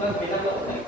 पास बिना तो होता है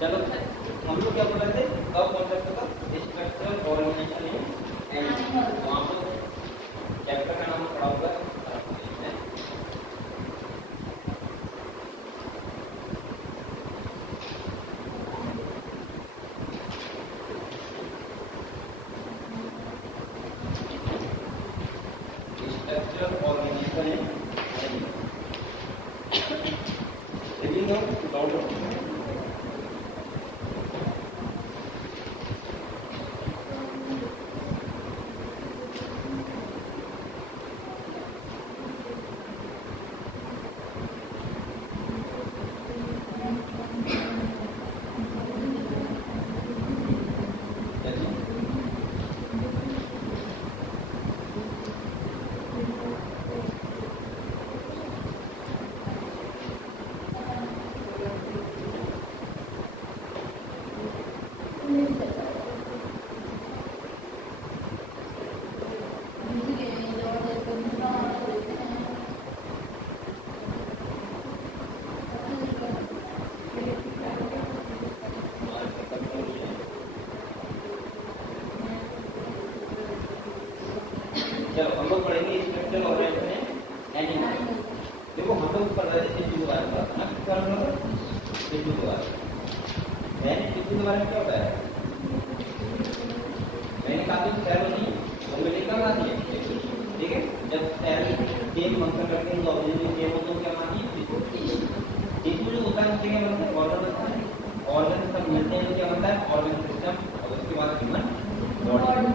चलो हम लोग क्या बोल रहे थे कब कॉन्सेप्ट का स्ट्रक्चरल ऑर्गेनाइजेशन एंड वहाँ पर चैप्टर का नाम पढ़ा होगा स्ट्रक्चरल ऑर्गेनाइजेशन चलो हम लोग पढ़ेंगे स्ट्रक्चरल ऑर्गेनाइजेशन एनिमल। देखो हम लोग पढ़ रहे थे टिश्यू के बारे में, ना किस बारे में? टिश्यू के बारे में। मैंने टिश्यू के बारे में क्या बताया? मैंने कहा कि सेल नहीं वो मैंने कब आती है, ठीक है? जब सेल सेम फंक्शन करते हैं तो ऑब्जेक्टिव सेम होता है, क्या आती है? टिश्यू जो होता है उसके क्या बनता है? ऑर्गन बनता है। ऑर्गन सब मिलते हैं तो क्या बनता है? Organ system. और उसके बाद ह्यूमन बॉडी।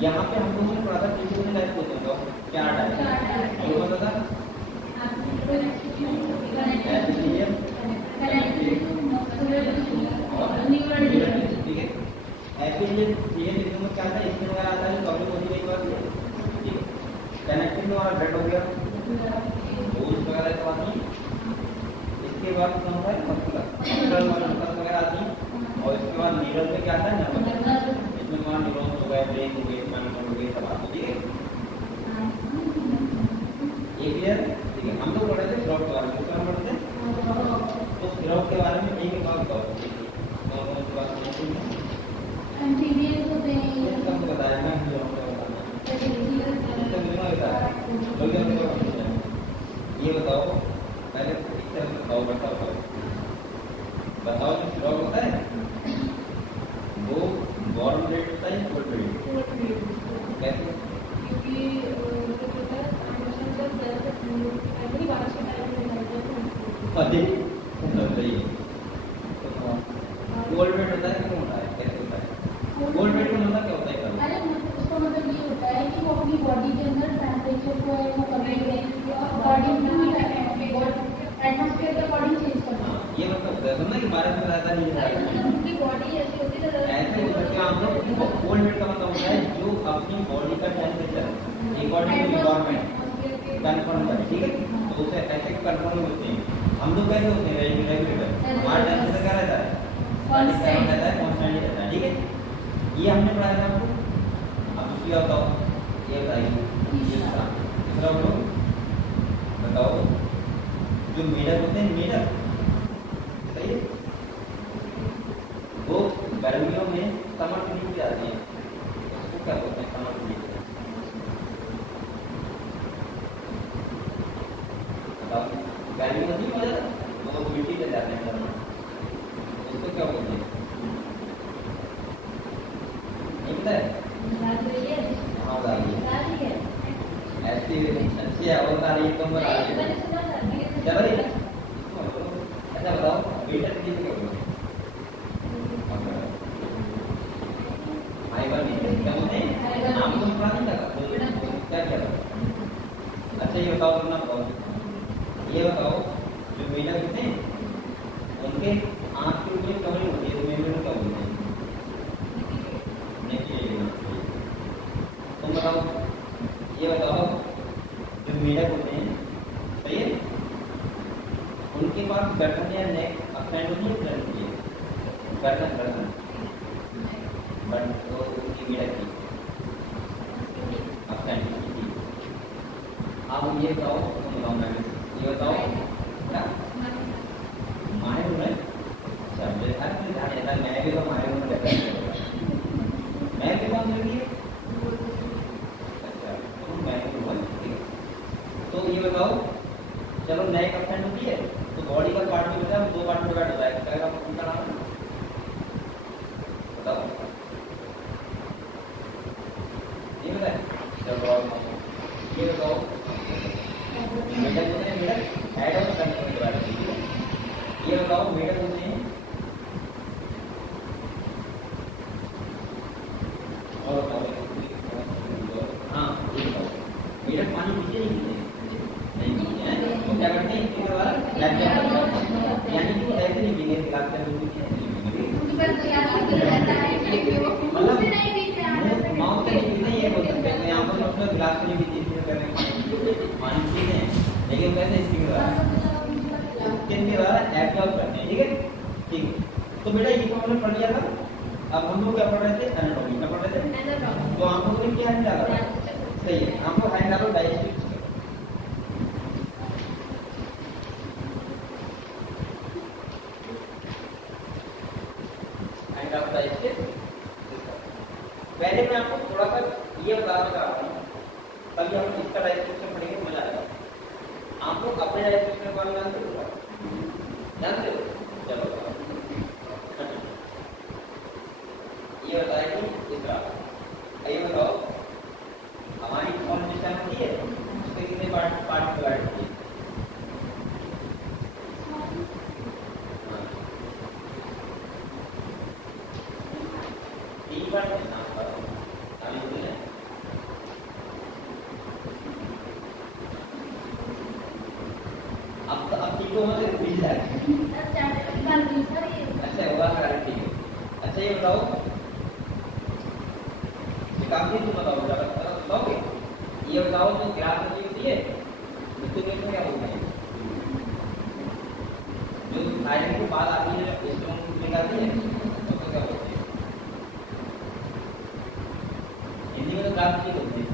यहाँ पे हम लोगों ने पढ़ा था टिश्यू में टाइप होते हैं, तो क्या टाइप है? आपको पता था? एपिथेलियम, ठीक है? एपिथेलियम ये टिश्यू में क्या आता है? इसमें वगैरह आता है जो कभी होती है, ठीक है? कनेक्टिव में हमारा ब्लड हो गया, बोन्स वगैरह सब आती है। इसके बाद क्या होता है? मस्कुलर वगैरह आती है। और इसके बाद न्यूरल में क्या आता है? नर्वस। इसमें हमारा न्यूरॉन्स हो गए, ब्रेन हो गए, स्पाइनल कॉर्ड हो गए, सब आते हैं, ठीक है? ये क्लियर? ठीक है। हम लोग पढ़े थे थ्रोट के बारे में, किस बारे में पढ़े थे? तो थ्रोट के बारे में एक बात बताओ, नॉर्मल की बात नहीं है, एम्फीबियंस होते हैं, ये सब बताया ना, थ्रोट का बताना इसका मिनिमम बताया लोग ये बताओ पहले एक तरह से बताओ, बताओ जो थ्रोट होता है वो वार्म ब्लड होता है, कोल्ड ब्लड? कैसे? क्योंकि कोल्ड ब्लड होता है, क्यों होता है, कैसे होता है? कोल्ड ब्लड का मतलब क्या होता है? अरे उसका मतलब ये होता है कि वो अपनी बॉडी के अंदर टेम्परेचर को है वो कभी बॉडी एटमॉस्फेयर के अकॉर्डिंग चेंज करना। ये मतलब होता है ना कि बारिश में रहता नहीं है, उनकी बॉडी ऐसी होती है, ऐसे हो सकते हैं हम लोग। कोल्ड ब्लड का मतलब होता है जो अपनी बॉडी का temperature according to environment confirm करे, ठीक है? तो उसे ऐसे कंफर्म होते हैं। हम लोग कैसे होते हैं? रेगुलेटर। हमारा टेम्परेचर क्या रहता है? कांस्टेंट रहता है, कांस्टेंट रहता है, ठीक है? ये हमने पढ़ाया था आपको। अब दूसरी बताओ, ये बताइए तीसरा बताओ जो मेढक होते हैं, मेढक सही है, वो गर्मियों में समर स्लीप पे आती है, उसको क्या बोलते हैं? Summer sleep. नहीं पता है? हाँ बता रही है ऐसी अच्छी है और तारीख तो बता रही है चलो ये अच्छा बताओ बीटा किस क्या बोलते हैं फाइबर नहीं क्या बोलते हैं नाम तो पता नहीं लगा क्या क्या अच्छा ये बताओ अपना बताओ ये बताओ जो बीटा कितने उनके आँख के ऊपर कमी होती है तो मेरे क्या बोलते हैं तुम बताओ ये बताओ जो मेढक होते हैं सही है उनके पास गर्दन या नेक अपसाइड होती है फ्रंट की गर्दन गर्दन बट तो उनकी मेढक की अपसाइड की आप ये बताओ तुम बताओ मैं ये बताओ क्या माने बोल रहे अच्छा मुझे ध्यान देता है मैं भी तो माने बोल रहता है मैं भी कौन बोल रही है तो ये बताओ चलो नेक अपसाइड होती है तो बॉडी का पार्ट जो बचा है दो पार्ट में डिवाइड हो जाएगा क्या का उनका नाम बताओ ये बताए चलो ये बताओ मेढक होते हैं मेढक हेड और फ्रंट में डिवाइड होती है ये बताओ मेढक होते हैं और बताओ हाँ ये बताओ मेढक पानी पीते नहीं पीते तो क्या करते हैं इसके बाद यानी कि ऐसे नहीं पीने गिलास का दूध मतलब माउथ से नहीं पीते ये बोल सकते हैं यहाँ पर मतलब गिलास से नहीं पीते पानी पीते हैं लेकिन कैसे इसके द्वारा एब्जॉर्ब करते हैं ठीक है ठीक तो बेटा ये तो हमने पढ़ लिया था अब हम लोग क्या पढ़ रहे थे एनाटॉमी क्या पढ़ रहे थे तो हम लोग ने क्या हैंड डाला सही है हमको हैंड डालो डाइजेस्टिव पहले मैं आपको थोड़ा सा ये बताना चाह रहा हूँ तभी हम इसका डाइजेस्टिव पढ़ेंगे मजा आएगा आप लोग अपने डाइजेस्टिव के बारे में जानते हो चलो ये बताएगी इस तरह ये बताओ हमारी कौन सिस्टम होती है उसके कितने पार्ट डिवाइड होती है तीन पार्ट अब तीनों में से मिल जाए अच्छा होगा ठीक है अच्छा ये बताओ काफी तुम बताओ बताओगे ये बताओ जो ग्रास होती है उसको देखो क्या होता है जो थायराइड के बाद आती है स्टोन निकालती है उसको क्या बोलते हैं हिंदी में तो ग्रास की होती है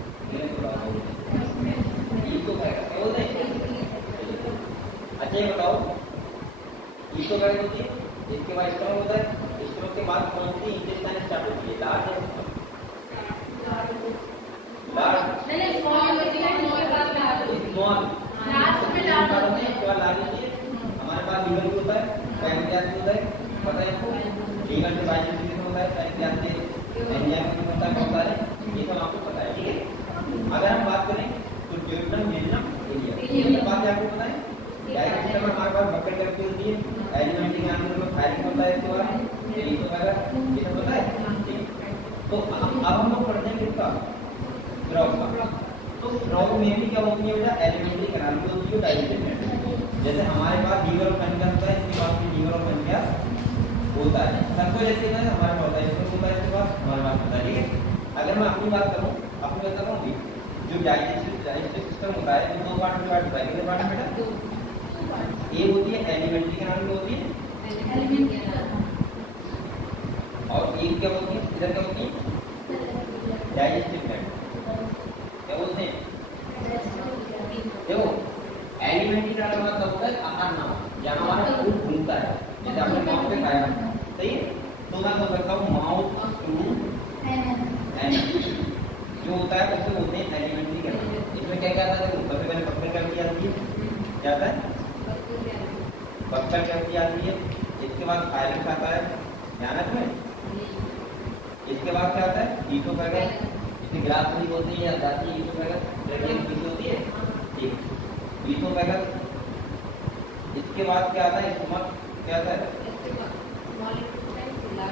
इसको क्या बोलते हैं अच्छा ये बताओ इसको क्या होती है इसके बाद स्टोन होता है स्टोन के बाद कौन सी इंटेस्टाइन स्टार्ट होती है लार्ज हमारे पास लीवर भी होता है पैनक्रियास भी होता है पता है आपको लीवर से बाइसेप्स होता है पैनक्रियास से एंजाइम भी होता है बहुत सारे ये सब आपको पता है ठीक है अगर हम बात करें तो ड्यूटम जेजुनम एरिया बात आपको पता है डाइजेस्टिव में हमारे पास बकेट करती होती है एलिमेंट्री ग्लैंड में फायरिंग होता है इसके बाद ये सब पता है ठीक तो अब हम लोग पढ़ते हैं किसका स्राव का तो स्राव में भी क्या होती है बेटा एलिमेंट्री कैनाल भी होती है डाइजेस्टिव ट्रैक्ट जैसे हमारे पास लीवर और पैनक्रियास होता है इसके पास भी लीवर और पैनक्रियास होता है सबको जैसे ना हमारे पास होता है इसको होता है इसके पास हमारे पास होता है ठीक है अगर मैं अपनी बात करूं अपनी बात करूंगी जो डाइजेस्टिव सिस्टम होता है दो पार्ट में डिवाइड होता है कितने पार्ट में बेटा एक होती है एलिमेंट्री कैनाल में होती है और एक क्या होती है इधर क्या होती है डाइजेस्टिव ट्रैक्ट क्या बोलते हैं देखो एलिमेंट्री कैनाल का मतलब होता है आहार नाम जहाँ हमारा फूड घूमता है जैसे आपने माउथ पे खाया सही है तो मैं तो करता हूँ माउथ टू जो होता है उसको बोलते हैं एलिमेंट्री कैनाल इसमें क्या क्या आता है सबसे पहले बक्कल कैविटी आती है क्या आता है बक्कल कैविटी आती है इसके बाद फायरिंग आता है ध्यान है तुम्हें इसके बाद क्या क्या आता है ईसोफेगस, इसे ग्रासरी बोलते हैं या जाती ईसोफेगस, ट्रैकिंग किसी होती है ठीक ईसोफेगस। इसके बाद क्या आता है स्टमक, क्या आता है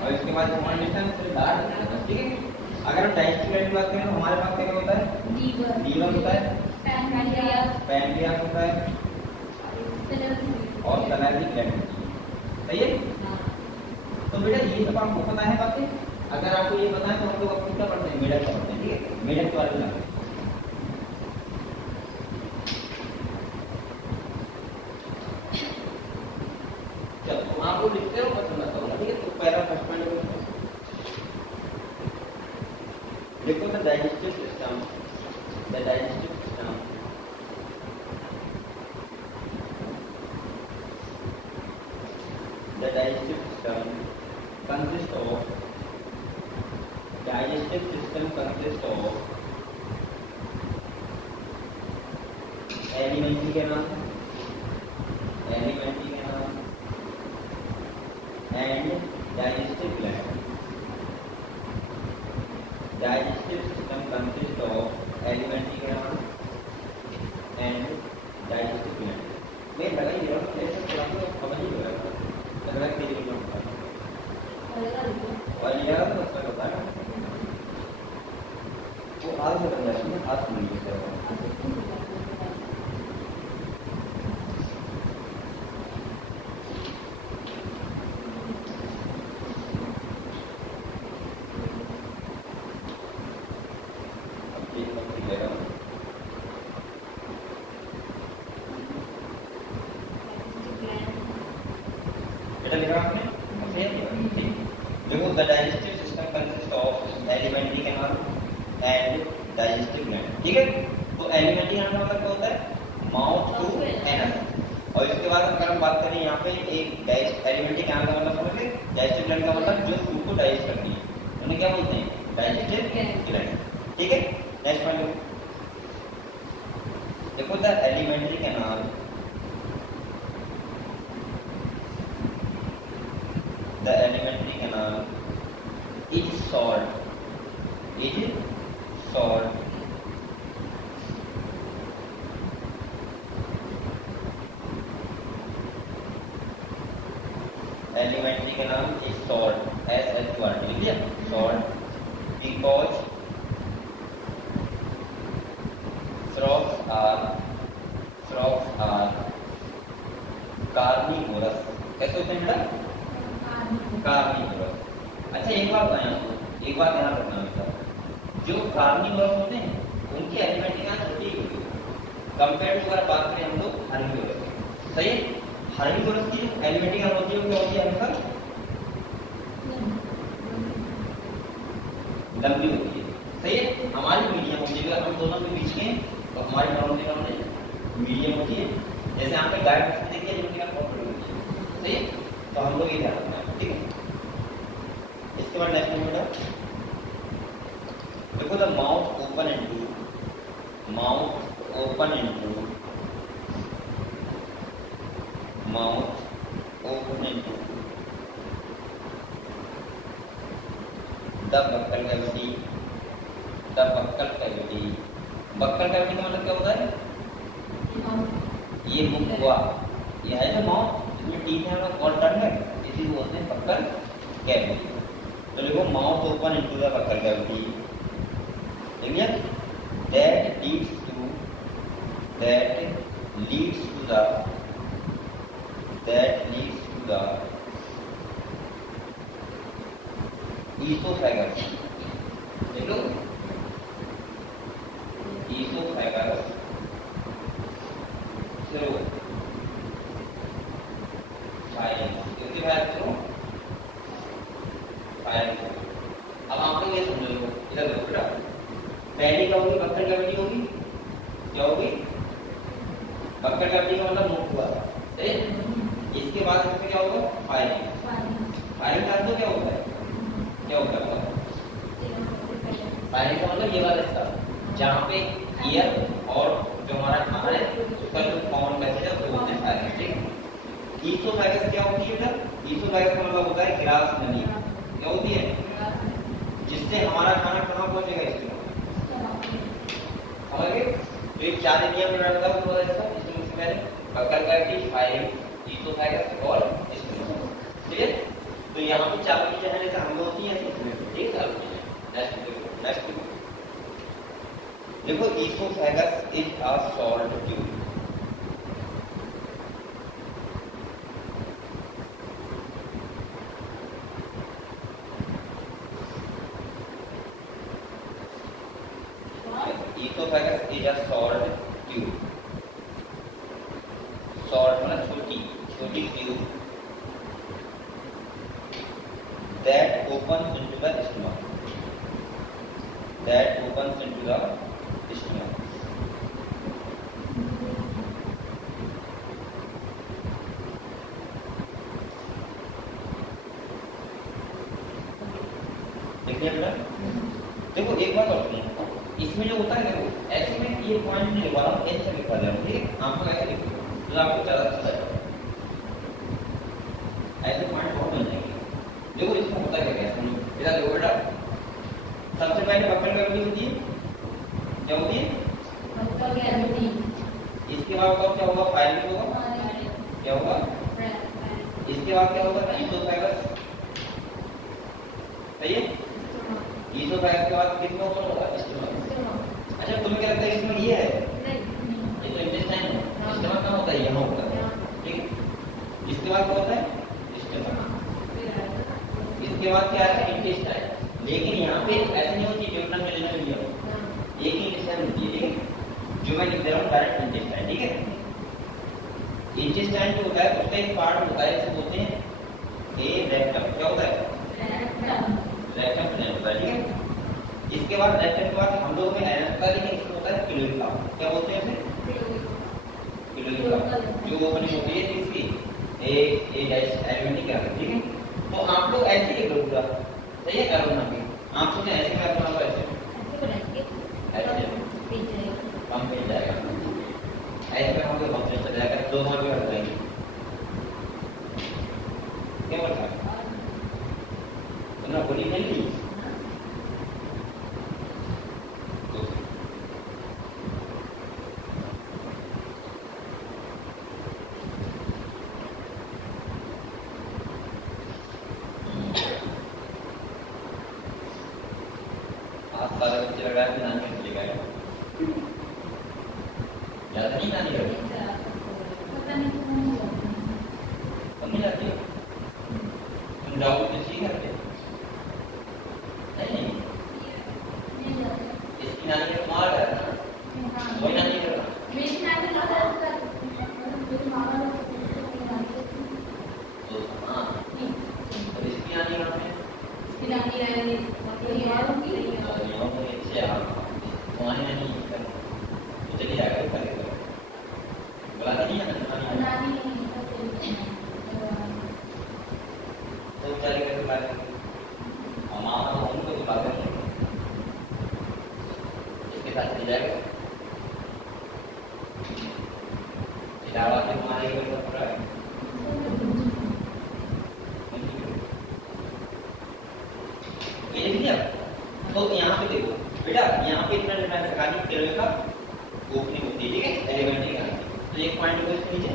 और इसके बाद स्मॉल इंटेस्टाइन फिर लार्ज, ठीक है। अगर हम डाइजेस्टिव ग्लैंड की बात करें तो हमारे पास क्या होता है लीवर होता है, पैनक्रियास होता है और सैलिवरी ग्लैंड होती है, सही है। तो बेटा ये सब आपको पता है बातें, अगर आपको ये पता है तो हम लोग अपनी क्या पढ़ते हैं मेढक पढ़ते हैं, ठीक है। मेढक के बारे में चलो आप लोग लिखते हो पसंद आता होगा, ठीक है। तो पहला फर्स्ट पॉइंट देखो the digestive system, the digestive system the digestive system consists of alimentary canal and digestive gland. Digestive system consists of alimentary canal and digestive gland. मैं लगा ही रहा हूँ ऐसे थोड़ा सा समझ ही लग रहा है, लग रहा है तेरे लिए और यह तो अच्छा होता है वो आज से बन जाती है, आज नहीं होता देखो the digestive system consist of alimentary canal and digestive gland, ठीक है। तो एलिमेंट्री कैनाल का मतलब क्या होता है माउथ टू एनस, और इसके बाद अगर हम बात करें यहाँ पे एक एलिमेंट्री कैनाल का मतलब समझ गए, डाइजेस्टिव ग्लैंड का मतलब जो फूड को डाइजेस्ट करती है उन्हें क्या बोलते हैं डाइजेस्टिव ग्लैंड, ठीक है। नेक्स्ट पॉइंट देखो the alimentary canal, the alimentary canal is short, alimentary canal is short, S-H-O-R-T, लिख लिया short, because frogs are carnivorous, कैसे होते हैं बेटा कार्निवोरस। अच्छा एक बात बताएं आपको, एक बात ध्यान रखना हमेशा, जो कार्निवोरस होते हैं उनकी एलिमेंट्री कैनाल छोटी होती है कंपेयर टू अगर बात करें हम लोग हर्बीवोरस, सही है। हर्बीवोरस की जो एलिमेंट्री कैनाल होती है वो क्या होती है हमेशा लंबी होती है, सही है। हमारी मीडियम होती है, अगर हम दोनों के बीच में तो हमारी नॉर्मल मीडियम होती है। जैसे यहाँ पे गाय भैंस देखिए एलिमेंट्री कैनाल बहुत बड़ी होती है, सही है। तो हम लोग ये ध्यान रखना है, ठीक है। इसके बाद नेक्स्ट बेटा देखो the mouth open into the buccal cavity, buccal cavity का मतलब क्या होता है ये मुख हुआ, ये है ना माउथ, इसमें टीथ है और टंग है, इसी को बोलते हैं बक्कल कैविटी। तो देखो mouth open into the buccal cavity, ठीक है। That leads to the oesophagus, देखो ईसोफेगस से अब आप लोग ये समझ लो, इधर देखो बेटा, पहली क्या होगी बक्कल कैविटी होगी, क्या होगी बक्कल कैविटी का मतलब मुख हुआ, इसके बाद इसमें क्या होगा फायरिंग का तो क्या होता है फायरिंग का मतलब ये वाला हिस्सा जहाँ पे ईयर और जो हमारा खाना है उसका जो कॉमन पैसेज है उसको बोलते हैं फायरिंग, ठीक। ईसोफेगस क्या होती है बेटा, ईसोफेगस का मतलब होता है ग्रास नली, क्या होती है जिससे हमारा खाना कहाँ पहुंचेगा इसमें, समझ गए। तो एक 4 नियम बनाना था तो इसका इसमें से मैंने बकल करके फाइव ईसोफेगस और स्टमक, ठीक है। तो यहाँ पे 4 चीजें हैं जैसे हम लोग होती हैं, ठीक है। नेक्स्ट देखो, oesophagus is a salt tube. Esophagus is a salt tube. Salt मतलब छोटी tube that opens into the stomach. That opens into the stomach. देखिए बेटा, देखो एक बात और सुनिए, इसमें जो होता है देखो ऐसे में ये पॉइंट नहीं लिखवा रहा हूँ, ऐसे लिखवा दे रहा हूँ, ठीक है। आपको ऐसे लिखो तो आपको ज़्यादा अच्छा लगेगा, ऐसे पॉइंट बहुत बन जाएंगे। देखो इसमें होता क्या है, सुनो बेटा, देखो बेटा, सबसे पहले बक्कल कैविटी होती है, क्या होती है बक्कल कैविटी। इसके बाद क्या होगा, फाइलिंग होगा, क्या होगा, इसके बाद क्या होगा, ईसोफेगस, सही है। ईसोफेगस के बाद किसमें ओपन होगा, स्टमक। अच्छा तुम्हें क्या लगता है इसमें ये है, ये तो इंटेस्टाइन है, स्टमक कहाँ होता है, यहाँ होता है, ठीक है। इसके बाद क्या होता है, स्टमक। इसके बाद क्या है, इंटेस्टाइन। लेकिन यहाँ पे ऐसे नहीं होती ड्यूटन में लेना लिया एक ही इंटेस्टाइन होती है, ठीक है। जो मैं लिख दे रहा हूँ डायरेक्ट इंटेस्टाइन, ठीक है। इंटेस्टाइन जो होता है उसका एक पार्ट होता है, इसे बोलते हैं ए रेक्टम, क्या होता है, रेक्टम प्लेन होता है, ठीक है। इसके बाद रेक्टम के बाद हम लोग में एनाटॉमी होता है क्लोएका, क्या बोलते हैं इसे, क्लोएका, जो ओपनिंग होती है इसकी ए डैश एलिमेंट क्या है, ठीक है। तो आप लोग ऐसे ही करो पूरा, सही है। करो ना भी आप सोचें ऐसे मैं बनाऊंगा, ऐसे कम मिल जाएगा, ऐसे बनाओगे बहुत अच्छा जाएगा, 2 मार्क भी हट जाएंगे, क्या बोलता है तुमने बोली नहीं। आप सारे बच्चे लगा कि नानी का चलेगा, ज्यादा नहीं नानी का पता नहीं समझ आती है, तुम जाओ तो सीख करते नहीं, इसकी नानी का मार करना, कोई नानी करना, मेरी नानी का मेरी मामा तो हाँ, और इसकी नानी कहाँ है, इसकी नानी है तुम्हारी नहीं तो चलिए जाकर करेगा, बोला नहीं है तो बेचारे कैसे बात करेंगे, और मामा तो उनको तो बात करेंगे, इसके साथ चल जाएगा, इलावा के तुम्हारे घर पूरा है। ये देखिए तो यहाँ पे देखो बेटा, यहाँ पे इतना डिफरेंस रखा नहीं, किलोए का ओपनिंग होती है, ठीक है, एलिमेंट्री का। तो एक पॉइंट को इसके नीचे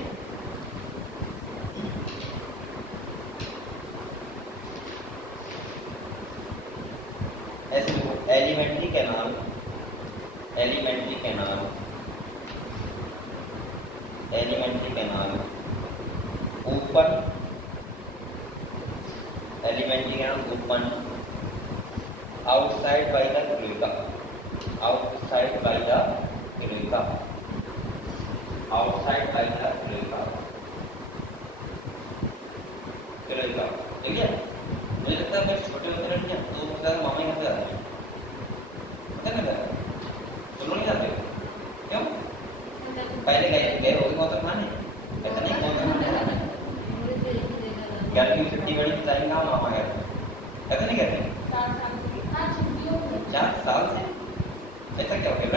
ऐसे देखो, alimentary canal, alimentary canal, alimentary canal open, alimentary canal open outside by the cloaca, outside by the cloaca, outside by the cloaca, cloaca, ठीक है। मुझे लगता है छोटे होते रहते हैं तो मतलब मामा ही होते रहते हैं, पता नहीं लगता, तुम लोग नहीं जाते क्यों, पहले गए होगे बहुत खाने, ऐसा नहीं बहुत खाने, गर्मी की छुट्टी बड़ी टाइम कहाँ मामा गए, ऐसा नहीं कहते 4 साल से, ऐसा क्या हो गया,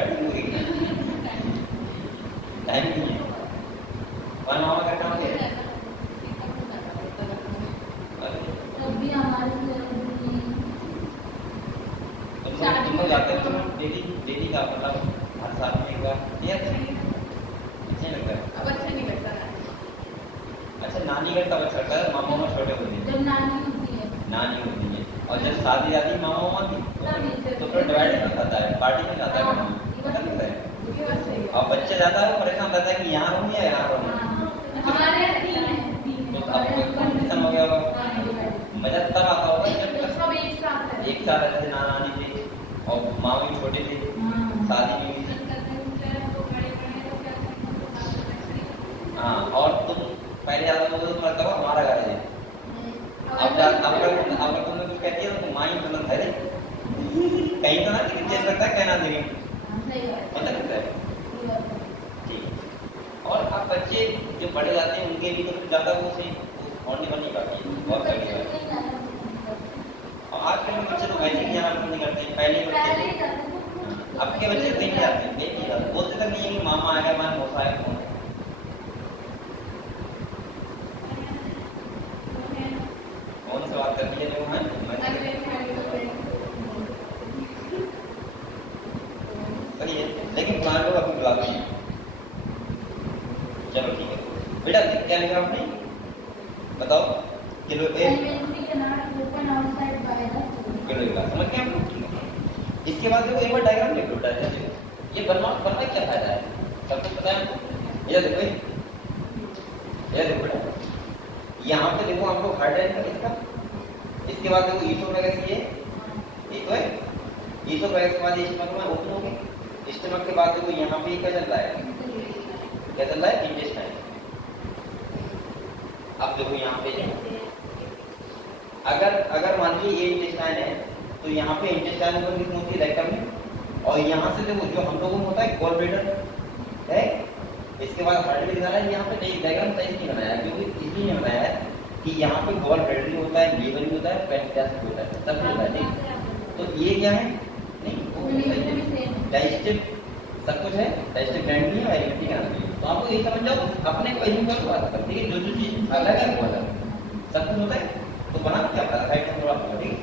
टाइम नहीं है, वन मामा का काम है, तभी हमारे तुम लोग जाते हो तो डेली डेली का मतलब हर साल में एक बार ये अच्छा लगता है। अब अच्छा नहीं लगता है। अच्छा नानी घर तब अच्छा लगता है, मामा मामा छोटे होते हैं, जब नानी होती है और जब शादी जाती है मामा मामा की तो फिर डिवाइड में खाता है, पार्टी में खाता है, अच्छा लगता है। और बच्चे ज्यादा परेशान रहता है कि यहाँ रहूँ या यहाँ रहूँ, हमारे तो अब कंपटीशन हो गया होगा। मजा तब आता होगा जब सब एक साथ एक साथ रहते थे, नाना नानी थे और माँ भी छोटे थे, शादी नहीं हुई थी। हाँ, और तुम पहले ज्यादा लोग तो लगता होगा हमारा घर है, अब अगर तुमने कुछ कह दिया तो माँ ही तुरंत है कहीं तो ना, लेकिन जैसा लगता है कहना देंगे, पता लगता है ठीक। और अब बच्चे जो बड़े जाते हैं उनके भी तो ज्यादा वो से होने बनी पाती है, बहुत कड़ी बात। और आजकल के बच्चे तो वैसे ही जाना पसंद नहीं करते हैं, पहले बच्चे अब के बच्चे कहीं नहीं जाते, कहीं नहीं जाते, बोलते तक नहीं है कि मामा आएगा, मैं मौसा आएगा, कौन से बात कर रही है लोग हैं सही है, लेकिन पुराने लोग अभी बुलाते हैं। चलो ठीक है बेटा, क्या लिखा आपने बताओ, किलो एक किलो का समझ गए हम। इसके बाद देखो एक बार डायग्राम लिख लो, ये बनना क्या फायदा है, सबको पता है। ये देखो बेटा, यहाँ पे देखो हमको हाइड्रोजन का इसका, इसके बाद देखो ईसो वगैरह ये तो है, ईसो वगैरह के बाद स्टमक में ओपन हो गए, स्टमक के बाद देखो यहाँ पे क्या चल रहा है, इंटेस्टाइन। अब देखो यहाँ पे अगर मान लीजिए ये इंटेस्टाइन है तो यहाँ पे इंटेस्टाइन पर कितनी होती है, रेक्टम में, और यहाँ से देखो जो हम लोगों में होता है गॉल ब्लैडर है, इसके बाद हार्ट भी दिखा रहा है। यहाँ पे डायग्राम सही नहीं बनाया क्योंकि इसलिए नहीं बनाया है कि यहाँ पे गॉल ब्लैडर भी होता है, लीवर भी होता है, पैनक्रियास भी होता है, सब होता है ठीक। तो ये क्या है, नहीं डाइजेस्टिव सब कुछ है, डाइजेस्टिव ग्लैंड भी है, एलिमेंट्री ग्लैंड भी है। तो आपको ये समझ जाओ, अपने को यही बात बात करते हैं, जो चीज अलग है वो अलग सब कुछ होता है, तो बना क्या पता है थोड़ा ठीक।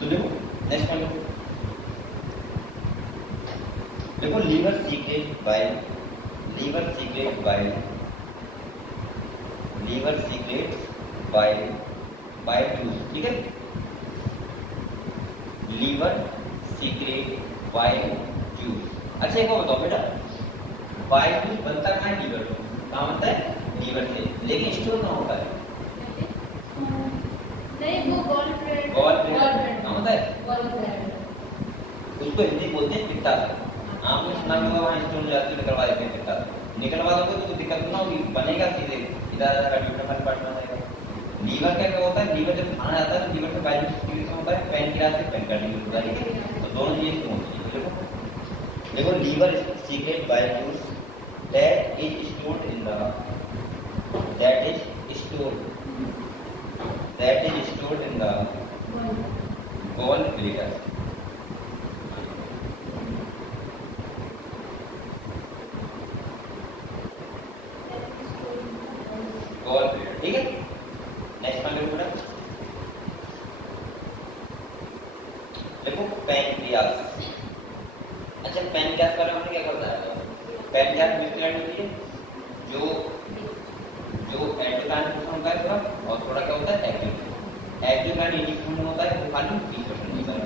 तो देखो नेक्स्ट पॉइंट देखो, लीवर सीक्रेट बाइल जूस, ठीक है, लीवर सीक्रेट बाइल जूस। अच्छा एक बात बताओ बेटा, बाइल जूस बनता कहाँ है, लीवर कहाँ बनता है, लीवर से, लेकिन स्टोर कहाँ होता है, नहीं वो गॉल ब्लैडर कहाँ होता है, उसको हिंदी बोलते हैं पित्ता से। आपने सुना होगा वहाँ स्टोन जाती निकलवा देते हैं पित्ता से, निकलवा दोगे तो दिक्कत ना होगी, बनेगा सीधे इधर ड्यूटरमल पार्ट में आएगा। लीवर क्या होता है, लीवर जब खाना जाता है तो लीवर से बाइल जूस होता है, पैनक्रियास से पैनक्रियाटिक होता है, ठीक है। तो दोनों चीजें होती है। देखो liver secrete bile juice that is stored in the gall bladder। ठीक है, नेक्स्ट पॉइंट देखो पैनक्रियास। अच्छा पैनक्रियास का हमने क्या करता है, पैनक्रियास में ग्लैंड होती है जो एंडोक्राइन फंक्शन होता है थोड़ा, और थोड़ा क्या होता है एग्जोक्राइन फंक्शन होता है, वो खाली 20% होता है।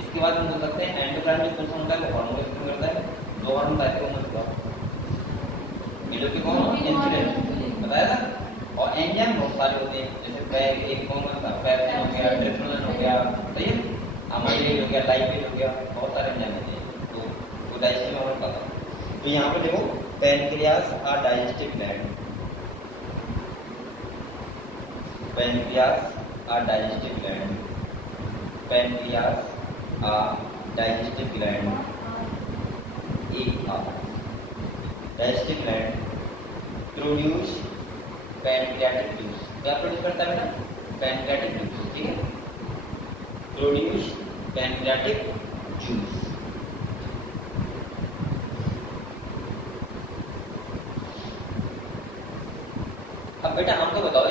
इसके बाद हम बोल सकते हैं एंडोक्राइन जो फंक्शन होता है वो हार्मोन एक्सप्रेस करता है, दो हार्मोन आते हैं ये जो कि कौन इंसुलिन बताया था, और एंजाइम बहुत सारे होते हैं, जैसे एक कौन सा पैप्सिन हो गया, ट्रिप्टोफैन हो गया, सही है, अमाइलेज हो गया, लाइपेज हो गया, बहुत सारे एंजाइम होते हैं। तो वो डाइजेस्टिव में होता है। तो यहाँ पे देखो pancreas are digestive gland, pancreas are digestive gland digestive gland produce pancreatic juice. क्या प्रोड्यूस करता है बेटा, पैनक्रियाटिक जूस, ठीक है, प्रोड्यूस पैनक्रियाटिक जूस। अब बेटा हमको बताओ,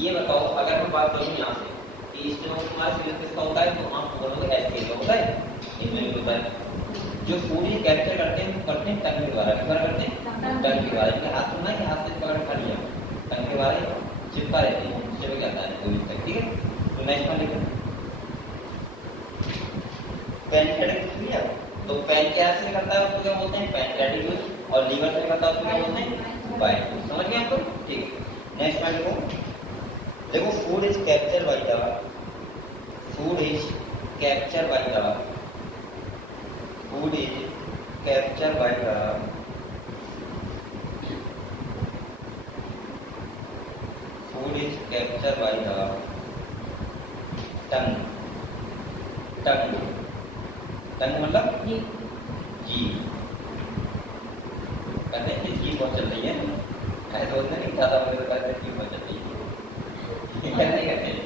ये बताओ अगर हम बात करूं यहाँ से कि स्टेनोमाइसिस किसका होता है, तो आप बोलोगे एसके का होता है, इसमें भी होता है। जो फूड ये कैप्चर करते हैं टंग के द्वारा, किस द्वारा करते हैं? टंग के द्वारा। इनके हाथ सुनना है कि हाथ से पकड़ खा लिया, टंग के द्वारा चिपका रहती है, चिपक जाता है कोई तक, ठीक है। तो नेक्स्ट वन लिखो पैनक्रियाटिक लिया। तो पैनक्रियास से करता है उसको क्या बोलते हैं? Pancreatic juice. और लीवर से करता है उसको क्या बोलते हैं? Bile juice. समझ गए आपको? ठीक। नेक्स्ट वन लिखो, देखो food is capture by the, food is capture by the, food is capture by the, food is capture by the tongue, tongue, tongue मतलब जीभ, कहते हैं कि जीभ बहुत चल रही है, ऐसे बोलते हैं ज्यादा बोले तो कहते हैं जीभ बहुत चल रही है, नहीं कहते हैं।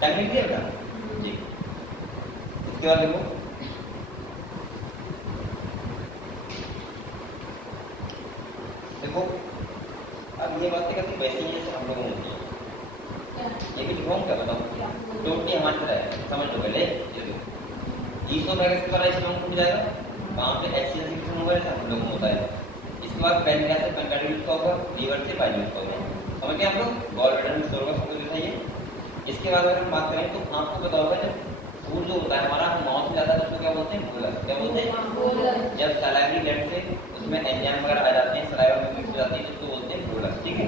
टंग लिख दिया बेटा जी। इसके बाद देखो देखो अब ये बातें करती वैसे ही जैसे हम लोगों होती है, ये भी लिखो क्या बताऊँ, टोटली हमारी तरह है, समझ लो पहले। ये देखो ईसो ब्रैकेट वाला इसमें टूट जाएगा, वहाँ पे HCl होगा, ऐसा हम लोगों होता है। इसके बाद पैनक्रियास से पैनक्रियाटिक का होगा, लीवर से बाइल का होगा, समझ गए आप लोग? गॉल ब्लैडर में स्टोर का सब कुछ बताइए। इसके बाद अगर हम बात करें तो आपको पता होगा जब फूड जो होता है हमारा माउथ में जाता है तो उसको क्या बोलते हैं? बोलस। क्या बोलते हैं? जब सलाइवरी ग्लैंड से उसमें एंजाइम वगैरह आ जाते हैं, सलाइवा में मिक्स हो जाती है, तो उसको बोलते हैं बोलस, ठीक है।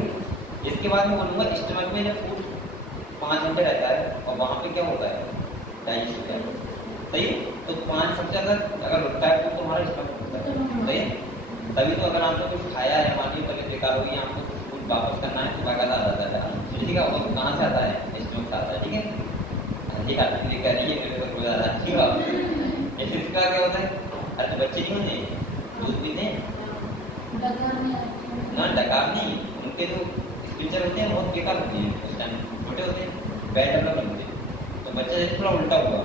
इसके बाद मैं बोलूँगा स्टमक में जब फूड 5 घंटे रहता है और वहाँ पे क्या होता है? डाइजेस्ट होता है, सही है। तो 5 सबसे ज़्यादा अगर रुकता है तो हमारा स्टमक होता है, सही है। तभी तो अगर आपने कुछ खाया है, हमारी तबीयत बेकार होगी, आपको फूड वापस करना है तो बाकायदा आ जाता है, ठीक है। और कहाँ से आता है? स्टमक से आता है, ठीक है। ठीक है, आपकी कह रही है मेरे को रोज आता है, ठीक है। इसका क्या होता है? अरे तो बच्चे नहीं होते, दूध पीते हैं ना, डकार नहीं, उनके जो फ्यूचर होते हैं बहुत बेकार होते हैं, उस टाइम छोटे होते हैं, बैड डेवलप होते हैं। तो बच्चा जैसे थोड़ा उल्टा हुआ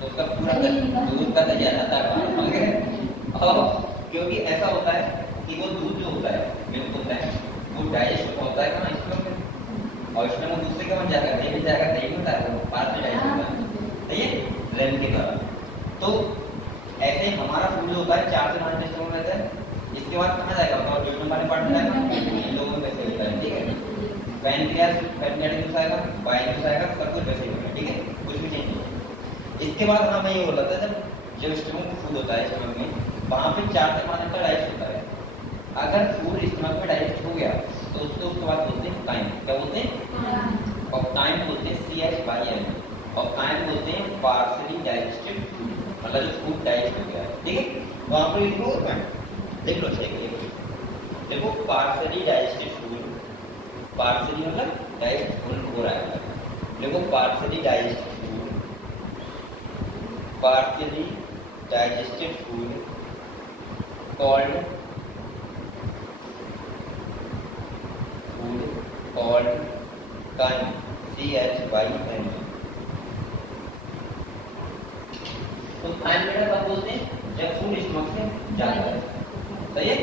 तो उसका पूरा दूध का तैयार जाता है, और क्योंकि ऐसा होता है कि वो दूध जो होता है, मिल्क होता है, वो डाइजेस्ट होता है कहाँ? स्टमक में। और इसमें वो दूसरे का बन जाएगा, दही बन जाएगा, दही होता है वो पार्ट में डाइजेस्ट होता है, सही है, रेन के द्वारा। तो ऐसे हमारा फूड जो होता है 4 से 5 डिस्ट्रिक्ट में रहता है। इसके बाद कहाँ जाएगा? और ड्यूटम वाले पार्ट में जाएगा, इन लोगों में वैसे होता है, ठीक है। पैनक्रियास, पैनक्रियाटिक जूस आएगा, बाइल जूस आएगा, सब कुछ वैसे ही होगा, ठीक है, कुछ भी चेंज नहीं है। इसके बाद हाँ मैं ये बोल रहा था, जब स्टमक फूड होता है स्टमक में, वहाँ पे 4 से 5 घंटा डाइजेस्ट होता है। अगर फूड स्टमक में डाइजेस्ट हो गया तो उसको उसके बाद बोलते हैं काइम। क्या बोलते हैं? और काइम बोलते हैं CHYM, और काइम बोलते हैं पार्शियली डाइजेस्टेड फूड, मतलब जो फूड डाइजेस्ट हो गया है, ठीक है। वहाँ पे लिखो, देख लो सही, देखो पार्शियली डाइजेस्टेड फूड, पार्शियली मतलब डाइजेस्ट हो रहा है, देखो partially digested food, partially digested food called crime, CHYM। तो काइम बेटा कब बोलते हैं? जब फूड स्टमक से जाता है, सही है,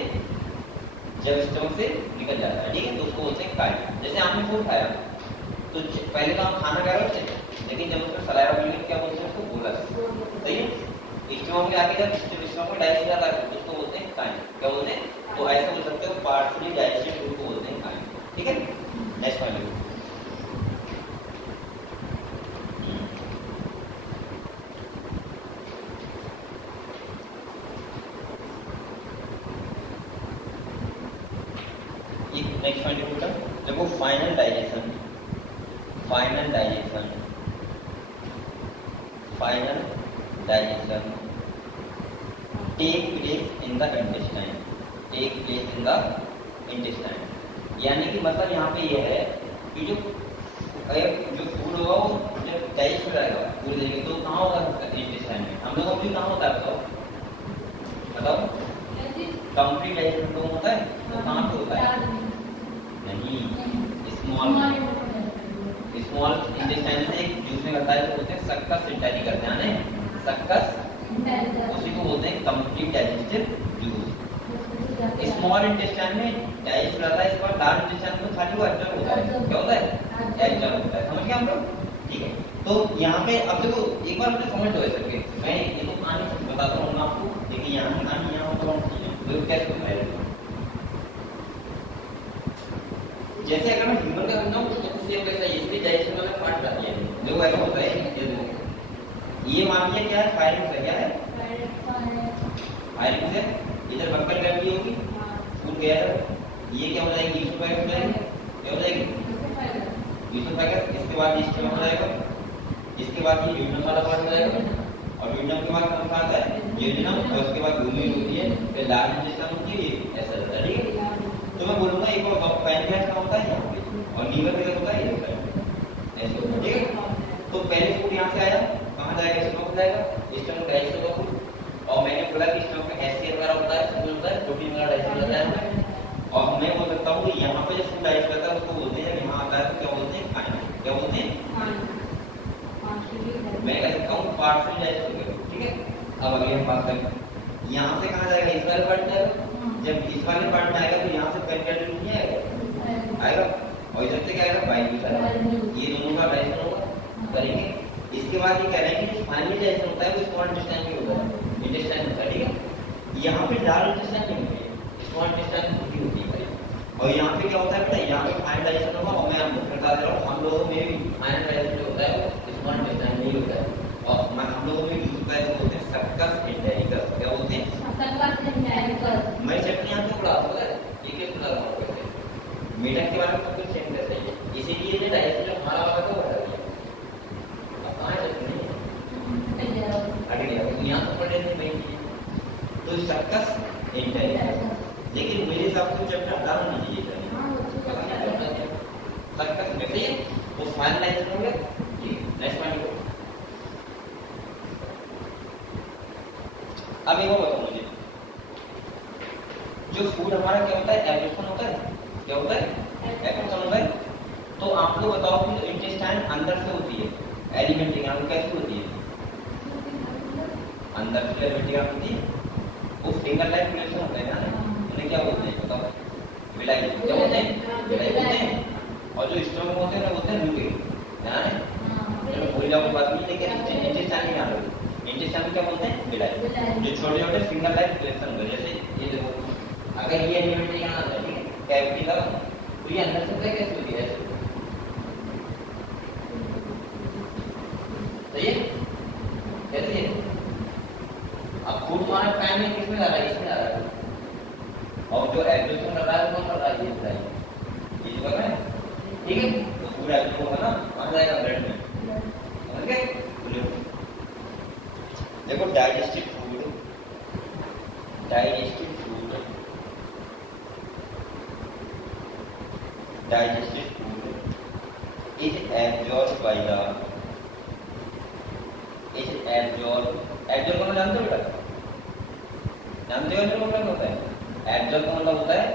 जब स्टमक से निकल जाता है, ठीक है, तो उसको बोलते हैं काइम। जैसे आपने फूड खाया तो पहले तो आप खाना खा रहे होते हैं, लेकिन जब उसमें सलाइवा मिलेगा क्या बोलते हैं? उसको बोलस, सही है। स्टमक में आके जब स्टमक में डाइजेस्ट जाता है उसको बोलते हैं काइम। क्या बोलते हैं? तो ऐसा बोल सकते हो पार्शियली डाइजेस्टेड फूड को बोलते हैं काइम, ठीक है। नेक्स्ट पॉइंट देखो, ये नेक्स्ट पॉइंट देखो, देखो final digestion, final digestion, final digestion take place in the intestine, take place in the intestine. यानी कि मतलब यहाँ पे ये है कि जो फूड होगा वो जब डाइजेस्ट हो जाएगा पूरी तरीके तो कहाँ होगा? इंटेस्टाइन में। हम लोगों को कहाँ होता है बताओ? बताओ, कंप्लीट डाइजेशन तो होता है तो कहाँ पे होता है? नहीं, स्मॉल इंटेस्टाइन से एक जूस में करता है तो बोलते हैं सक्कस इंटेरी करते हैं, सक्कस, उसी को बोलते हैं complete digestive juice. Small intestine में डाइजेस्ट हो जाता है, इसके बाद लार्ज इंटेस्टाइन में खाली वो एब्जॉर्ब होता है। क्या होता है? एब्जॉर्ब होता है। समझ गए हम लोग? ठीक है, तो यहाँ पे अब देखो एक बार मुझे समझ लो सबके, मैं ये तो कहानी बताता हूँ ना आपको, देखिए यहाँ की कहानी यहाँ बताता हूँ, देखो कैसे होता है। जैसे अगर मैं ह्यूमन का समझाऊँ तो सेम कैसा है, इसमें डाइजेशन वाला पार्ट रहती है। देखो ऐसा होता है, ये मान लिया क्या है, फायरिंग से क्या है, फायरिंग से इधर बक्कल कैविटी होगी, फूल गया है, ये क्या हो जाएगी, ईसोफेगस हो जाएगी, क्या हो जाएगी ईसोफेगस। इसके बाद स्टमक हो जाएगा, इसके बाद ये ड्यूडेनम वाला पार्ट हो जाएगा, और ड्यूडेनम के बाद कौन सा आता है, ड्यूडेनम, और उसके बाद ग्लूमेरुलस होती है, फिर लार्ज इंटेस्टाइन होती है, ऐसा होता है। ठीक है, तो मैं बोलूंगा एक बार पैनक्रियास का होता है यहाँ पे, और लीवर किधर होता है, ऐसे होता है। ठीक है, तो पहले फूड यहाँ से आया, कहाँ जाएगा, स्टमक जाएगा, स्टमक डाइजेस्ट होगा फूड, और मैंने बोला कि स्टमक में एसिड वगैरह होता है, होता है, प्रोटीन वगैरह डाइजेस्ट होता है। और मैं बोल सकता हूँ कि यहाँ पे जो फूड डाइजेस्ट करता है उसको बोलते हैं, यहाँ आता है तो क्या बोलते हैं, खाना, क्या बोलते हैं, मैं कह सकता हूँ पार्शियल डाइजेस्ट हो गया। ठीक है, अब अगले हम बात करें, यहाँ से कहाँ जाएगा, इस वाले पार्ट जाएगा, जब इस वाले पार्ट में आएगा तो यहाँ से पैनक्रियास नहीं आएगा, आएगा, और इधर से क्या आएगा, बाइलियस आएगा, ये दोनों का डाइजेशन होगा, करेंगे। इसके बाद ये कह रहे हैं कि फाइनली डाइजेशन होता है वो स्मॉल इंटेस्टाइन में होता है, इंटेस्टाइन होता है। ठीक है, यहाँ पे लार्ज इंटेस्टाइन नहीं होती है, स्मॉल इंटेस्टाइन होती है। और यहाँ पे क्या होता है बेटा, यहाँ पे फाइनल डाइजेशन होगा, और मैं आपको बता दे रहा हूँ हम लोगों में भी फाइनल डाइजेशन जो होता है वो स्मॉल इंटेस्टाइन नहीं होता है, और हम लोगों में यूज होता है वो बोलते हैं सक्कस एंटेरिकस, क्या बोलते हैं, मैं चैप्टर यहाँ पे पढ़ा होगा, एक एक पढ़ा रहा हूँ, मीडियम के बारे में सब कुछ सेम करते हैं, इसीलिए ये डाइजेशन जो हमारा वाला था वो हटा दिया, अब कहाँ चैप्टर नहीं हट गया, तो यहाँ तो पढ़े थे नहीं, तो सक्कस एंटेरिकस, लेकिन मेरे हिसाब से चैप्टर हटाना नहीं चाहिए, सक्कस में सही है, वो फाइनल डाइजेशन हो गया। नेक्स्ट पॉइंट, अब एक और बताओ मुझे, जो फूड हमारा क्या होता है, एब्जॉर्प्शन होता है, क्या होता है, एब्जॉर्प्शन होता है। तो आप लोग बताओ कि जो इंटेस्टाइन अंदर से होती है, एलिमेंट्री ग्लैंड कैसे होती है, अंदर से एलिमेंट्री ग्लैंड होती है, वो फिंगर लाइक रिलेशन होता है ना, उन्हें क्या बोलते हैं बताओ, विलाई, क्या बोलते हैं, विलाई बोलते हैं। और जो स्टमक होते हैं ना बोलते हैं रूटिंग, ध्यान है, चलो भूल जाओ बात नहीं, लेकिन इंटेस्टाइन नहीं आना, इंटेस्टाइन क्या बोलते हैं, विलाई, जो छोटे छोटे फिंगर लाइक रिलेशन होते हैं। जैसे ये देखो, अगर ये एलिमेंट्री यहाँ आता है, ठीक है, कैविटी का, तो ये अंदर से कैसे होती है, सही है, कैसे है, अब फूड हमारे पैन में किसमें आ रहा है, इसमें आ रहा है, और जो एब्जॉर्प्शन कर रहा है कौन कर रहा है, ये बताइए, ये जो कर रहा है। ठीक है, तो पूरा एब्जॉर्ब होगा ना, कहाँ जाएगा, ब्लड में, समझ गए। देखो digestive food, digestive food, digestive food is absorb by the, is absorb, absorb करना जानते हो बेटा, जानते हो एब्जॉर्ब करना होता है, एब्जॉर्ब का मतलब होता है,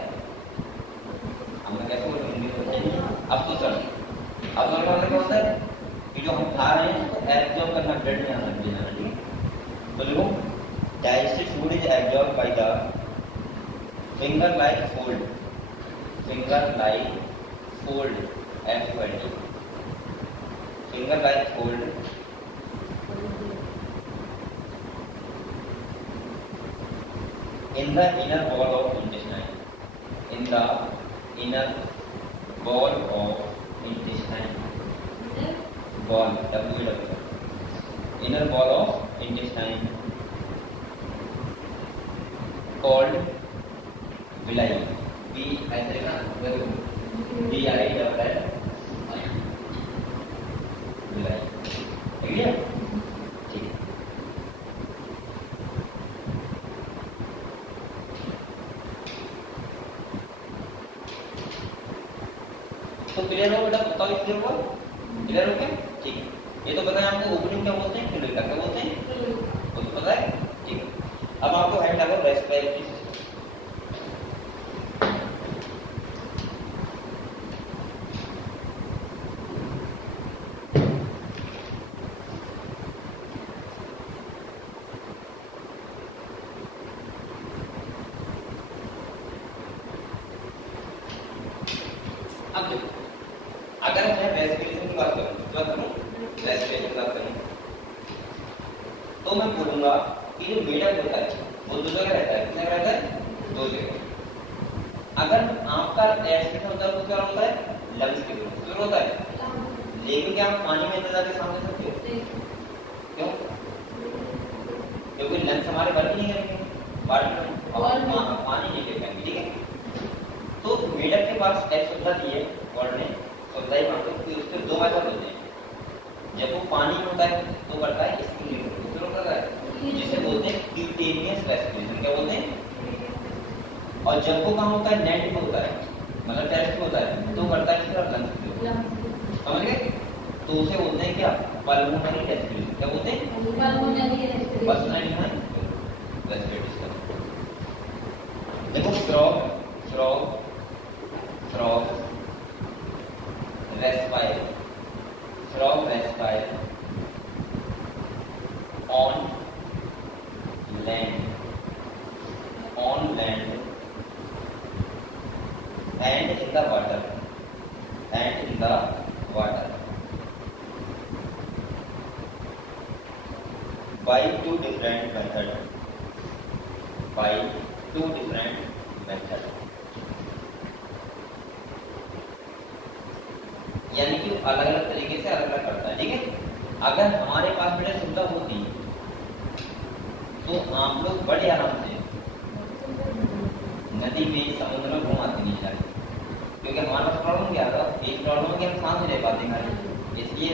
हम कैसे बोलते हैं हिंदी में, अब्सॉर्प्शन, अब्सॉर्ब करना क्या होता है कि जो हम खा रहे हैं उसको एब्जॉर्ब करना, ब्लड में आना चाहिए, ठीक है। तो देखो digestive food is absorb by the finger like fold, finger like fold, F-O-L-D, finger like fold in the inner wall of intestine, in the inner wall of intestine, wall, W-A-W, inner wall of intestine called villi, V ऐसे ना, D-I-L-L, villi, ठीक है, ठीक। तो clear हो बेटा, बताओ clear हुआ, क्लियर हो क्या, ठीक है। ये तो पता है आपको, ओपनिंग क्या बोलते हैं, फिल्टर क्या बोलते हैं, वो तो पता है, ठीक है। अब आपको हैंड लगा रेस्पिरेटरी सिस्टम, अब देखो, अगर मैं तो मैं बोलूंगा कि जो मेडअप होता है वो दो जगह रहता है, कितने रहता है? दो जगह। अगर आपका एक्सप्रेशन होता है तो क्या होता है? लंग्स के थ्रू होता है। लेकिन क्या आप पानी में इतना जाके सामने सकते हो? क्यों? क्योंकि लंग्स हमारे वर्क नहीं करेंगे, पानी नहीं ले पाएंगे, ठीक है? तो मेडअप के पास एक सुविधा दी है वर्ल्ड ने, सुविधा ही मानते हैं कि उसके दो मेथड होते हैं। जब वो पानी में होता है तो करता है स्किन थ्रू करता है, जिसे बोलते हैं क्यूटेनियस रेस्पिरेशन। क्या बोलते हैं? और जब वो कहाँ होता है? लैंड में होता है, मतलब टेरेस में होता है, तो करता है किसी लंग्स थ्रू। समझ गए? तो उसे बोलते हैं क्या? Pulmonary respiration. क्या बोलते हैं? Pulmonary respiration. बस नहीं है रेस्पिरेशन। देखो frog frog frog respire, frog respire on land and in the water by two different methods. यानी कि अलग अलग तरीके से अलग अलग करता है, ठीक है? अगर हमारे पास बेटा सुविधा होती तो आप लोग बड़े आराम से नदी में, समुद्र में घुमाते नहीं जाते, क्योंकि हमारे पास प्रॉब्लम क्या था? एक प्रॉब्लम है कि हम सांस नहीं ले पाते खाली, इसलिए।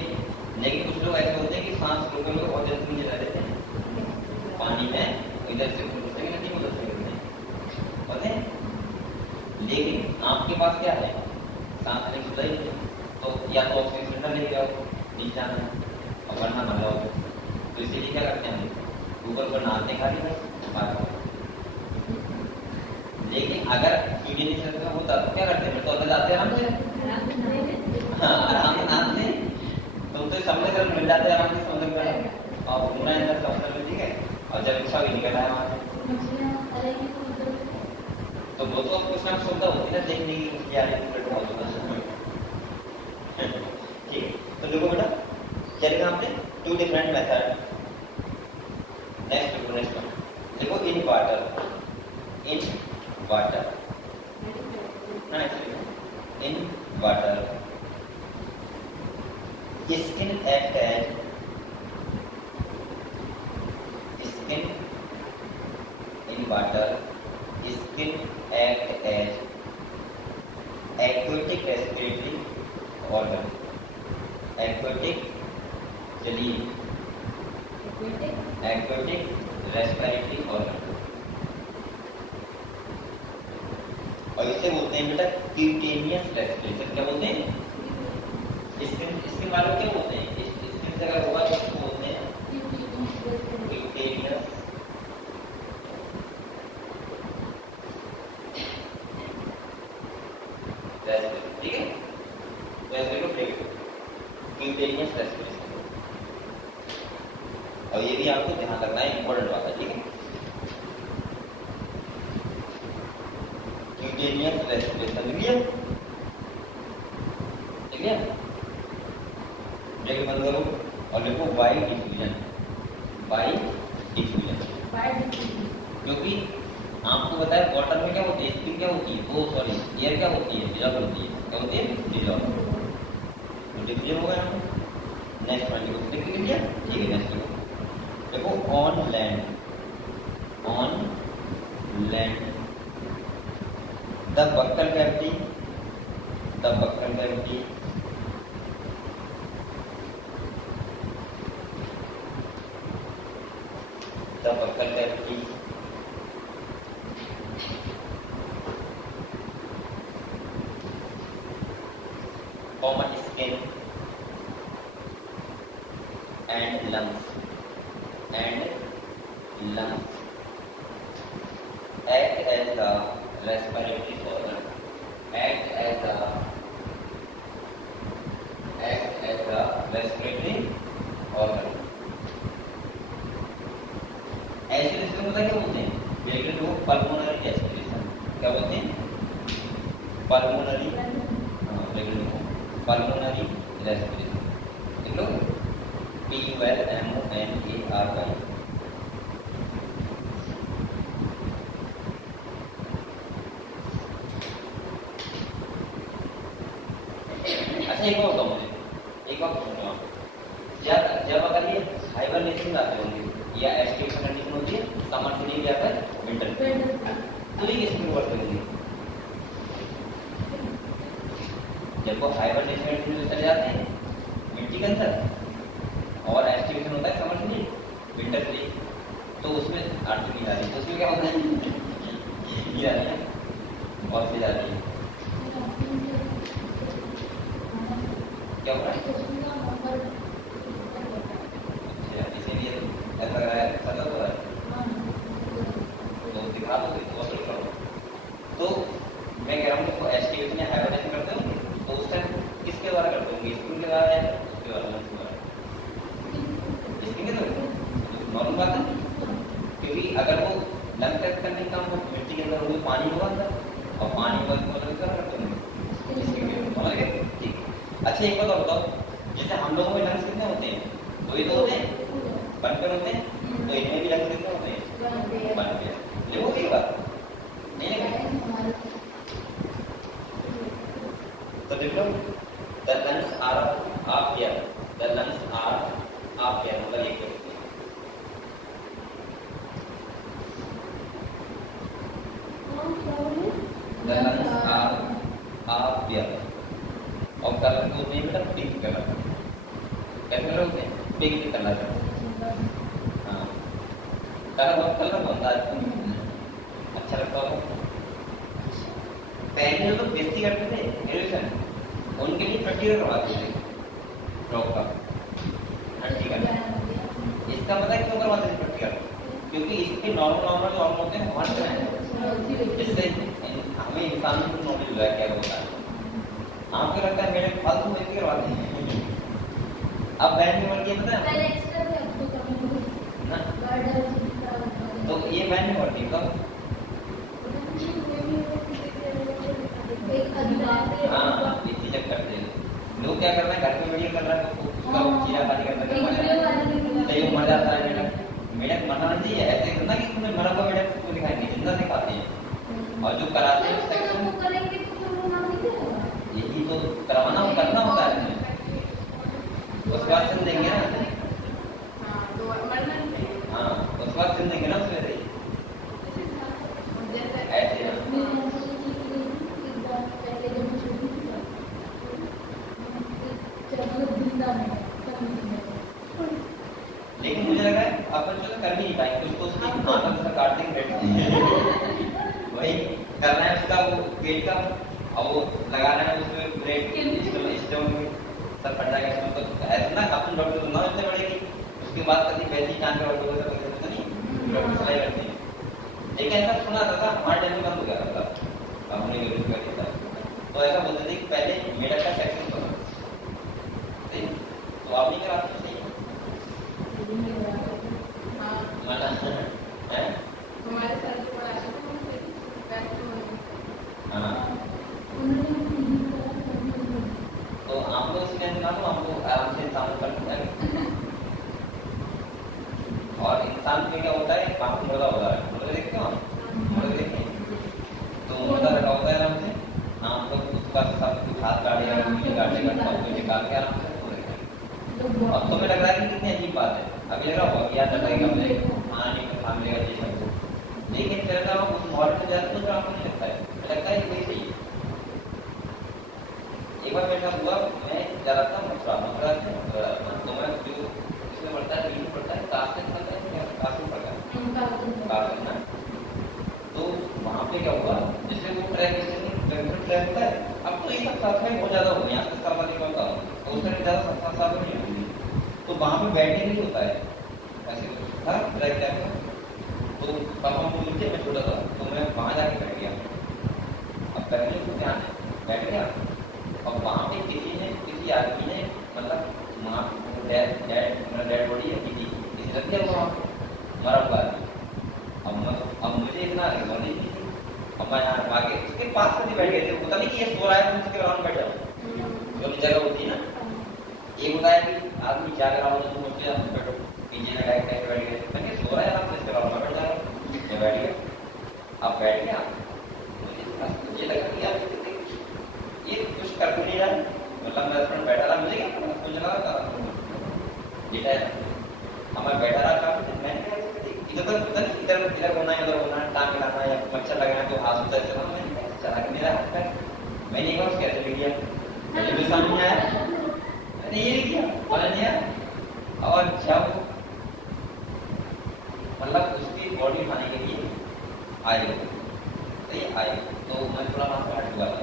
लेकिन कुछ लोग ऐसे होते हैं कि सांस रोके हुए और जल्दी नहीं रह देते हैं पानी में, इधर से उधर से नदी में उधर से होते हैं। लेकिन आपके पास क्या है? सांस लेने की सुविधा ही, तो या तो ऑक्सीजन सिलेंडर लेके जाओ, नीचे जाना है, और वरना मर जाओ। तो इसीलिए क्या करते हैं? ऊपर पर नहाते खाली बस। लेकिन अगर क्यूटेनियस में होता तो क्या करते हैं? तो अंदर जाते आराम से, हाँ आराम से नहाते, तुम तो समुद्र में मिल जाते आराम से, समुद्र में और घूमना है अंदर समुद्र में, ठीक है? और जब इच्छा भी निकल आया वहाँ से, तो वो तो कुछ ना सुविधा होती है देखने की, क्या ठीक है? तो देखो बेटा चलेगा आपने टू डिफरेंट मेथड। नेक्स्ट देखो in water skin act as aquatic respiratory organ। aquatic respiratory organ, और इसे बोलते हैं बेटा क्यूटेनियस रेस्पिरेशन। क्या बोलते हैं? स्किन वालों क्या बोलते हैं? स्किन से अगर होगा तो इसको बोलते हैं क्यूटेनियस रेस्पिरेशन, ठीक है? क्यूटेनियस रेस्पिरेशन, और ये भी आपको ध्यान रखना है, इंपॉर्टेंट बात है, ठीक है? क्यूटेनियस रेस्पिरेशन लिख लिया? ब्रेक बंद करो और लिखो बाय डिफ्यूजन। क्योंकि आपको बताया वाटर में क्या होती है? स्किन क्या होती है? वो सॉरी एयर क्या होती है? डिजॉल्व होती है। क्या होती है? डिजॉल्व। तो डिफ्यूजन हो गया। नेक्स्ट पॉइंट को लिख लिया, ठीक है? नेक्स्ट देखो on land the buccal cavity common skin and lungs act as the respiratory organ, ऐसे रेस्पिरेशन होता क्या बोलते हैं? बिल्कुल वो पल्मोनरी रेस्पिरेशन। क्या बोलते हैं? Pulmonary respiration. देख लो PULMONARY वहाँ जब अगर ये हाइबरनेशन जाते होंगे या एस्टिवेशन कंडीशन होती है, समर से नहीं जाता है विंटर, तो ये किसके ऊपर होंगे? जब वो हाइबरनेशन कंडीशन में चले जाते हैं मिट्टी के अंदर और एस्टिवेशन होता है समर से नहीं विंटर से, तो उसमें अर्थ की जा रही है, तो उसमें क्या होता है? ये आ रही है बहुत सी जा रही है, क्या हो रहा है? इसीलिए ऐसा लग रहा है सतत हो रहा है, तो दिखा दो बहुत करो। तो मैं कह रहा हूँ कि एस्टिवेशन या हाइबरनेशन करते होंगे तो उस टाइम किसके द्वारा करते होंगे? स्किन के द्वारा है उसके द्वारा लंग्स के द्वारा? स्किन के द्वारा नॉर्मल बात है, क्योंकि अगर वो लंग टेस्ट करने का काम हो मिट्टी के अंदर होगी, पानी होगा अंदर, और पानी को मतलब क्या करते होंगे स्किन के, समझ गए? ठीक। अच्छा एक बात और बताओ, जैसे हम लोगों में लंग्स कितने होते हैं? दो ही तो होते हैं, बनकर होते हैं, तो इनमें भी लंग्स कितने होते हैं? बनकर। लिखो एक बात नहीं लिखा तो देख लो, the lungs are of air, the lungs are of air मतलब एक the lungs are of air, और कलर को नहीं बेटा पिंक कलर, कैसे कलर होते हैं? Pink colour. हाँ कलर बनता है अच्छा लगता होगा। पहले लोग बेइज्जती करते थे ग्रेजुएशन, उनके लिए प्रैक्टिकल करवाते थे ड्रॉप का प्रैक्टिकल। इसका पता है क्यों करवाते थे प्रैक्टिकल? क्योंकि इसके नॉर्मल जो होते हैं वहाँ से इससे हमें इंसान को नॉलेज मिला क्या होता है। आपको लगता है मेरे फालतू में करवाते हैं? अब बैंड में बढ़ गया पता है ना, तो ये बैंड में बढ़ गई कब? हाँ इसी चक्कर से लोग क्या कर रहे हैं, घर में वीडियो कर रहा है तो उसका चीरा खाली करता है, सही मर जाता है। मेढक मरना नहीं चाहिए, ऐसे करना कि तुमने मरा हुआ मेढक को दिखाएंगे, जिंदा दिखाते हैं। और जो कराते हैं यही तो करवाना करना होता है, उसके बाद सुन देंगे ना। हाँ उसके बाद सुन देंगे ना उसमें से ऐसे ना। लेकिन मुझे लगा है अपन जो कर भी नहीं पाएंगे, कुछ तो उसकी आंख से काट देंगे वही करना है उसका, वो पेट का और वो लगाना है उसमें ब्रेड स्टोन में सब फट जाएगा इसमें। तो ऐसा ना अपन डॉक्टर को ना मिलते पड़ेगी, उसके बाद कभी वैसी कान का डॉक्टर पता नहीं डॉक्टर सलाह करते हैं। लेकिन ऐसा सुना था हमारे टाइम में बंद हो गया था, हमने कर दिया था। तो ऐसा बोलते थे कि पहले मेढक का सेक्शन था, तो आप नहीं कराते सही है हमारे साथ हाँ। तो हम लोग इसलिए ना तो हमको आराम से इंसान कर सकते हैं। और इंसान में क्या होता है, काफी मुर्दा होता है, मुर्दा देखते हो आप? मुर्दा देखते तो मुर्दा रखा होता है आराम से, हम लोग उसका सब हाथ काटेगा काटेगा सब कुछ निकाल के आराम से। अब तो मैं लग रहा है कि कितनी अजीब बात है, अभी लग रहा होगा कि याद लगेगा मुझे खाने का खा लेगा जी सब, लेकिन फिर अगर आप उस मॉडल में जाते हो तो आपको नहीं लगता है, लगता है वही सही है। एक बार मेरे साथ हुआ, मैं जा रहा था मथुरा तो मैं जो इसमें पढ़ता है बीच पढ़ता है कासिम पढ़ता है कासिम पढ़ता है कासिम ना, तो वहाँ पे क्या हुआ, जैसे वो ट्रैक ट्रैक होता है, अब तो ये सब साथ में बहुत ज़्यादा हो गया, यहाँ से नहीं होता तो उस टाइम ज़्यादा सस्ता साथ में नहीं होती, तो वहाँ पे बैठने के लिए होता है ऐसे था ट्रैक टाइप का। तो पापा को नीचे मैं छोटा था तो मैं वहाँ जाके बैठ गया, अब बैठने को ध्यान है बैठ गया, और वहाँ पे किसी आदमी ने मतलब वहाँ डेड बॉडी है किसी रख दिया वहाँ मरा हुआ है। अब मुझे इतना नॉलेज नहीं थी, अब मैं यहाँ आगे उसके पास कभी बैठ गए थे, पता नहीं कि ये सो रहा है तो उसके अराउंड बैठ जाओ, जो जगह होती है ना, एक होता है कि आदमी जाग रहा हो तो मुझे बैठो पीछे में बैठ गए, मैंने सो रहा है आप इसके अराउंड बैठ जाओ, बैठ गया। अब बैठ गया मुझे लगा कि यार ये कुछ कर नहीं रहा, मतलब मेरा फ्रेंड बैठा था, मुझे क्या तो चला रहा था लेटा है हमारा बैठा रहा काफी दिन मैंने इधर होना है उधर होना है टांग लगाना या मच्छर लगाना तो हाथ उधर चला मैंने चला के मेरा हाथ पैर मैंने एक बार कैसे लिख दिया मुझे भी समझ में आया मैंने ये लिख दिया पता नहीं आया और जब मतलब उसकी बॉडी खाने के लिए आए सही आए तो मैं थोड़ा वहाँ से हट हुआ था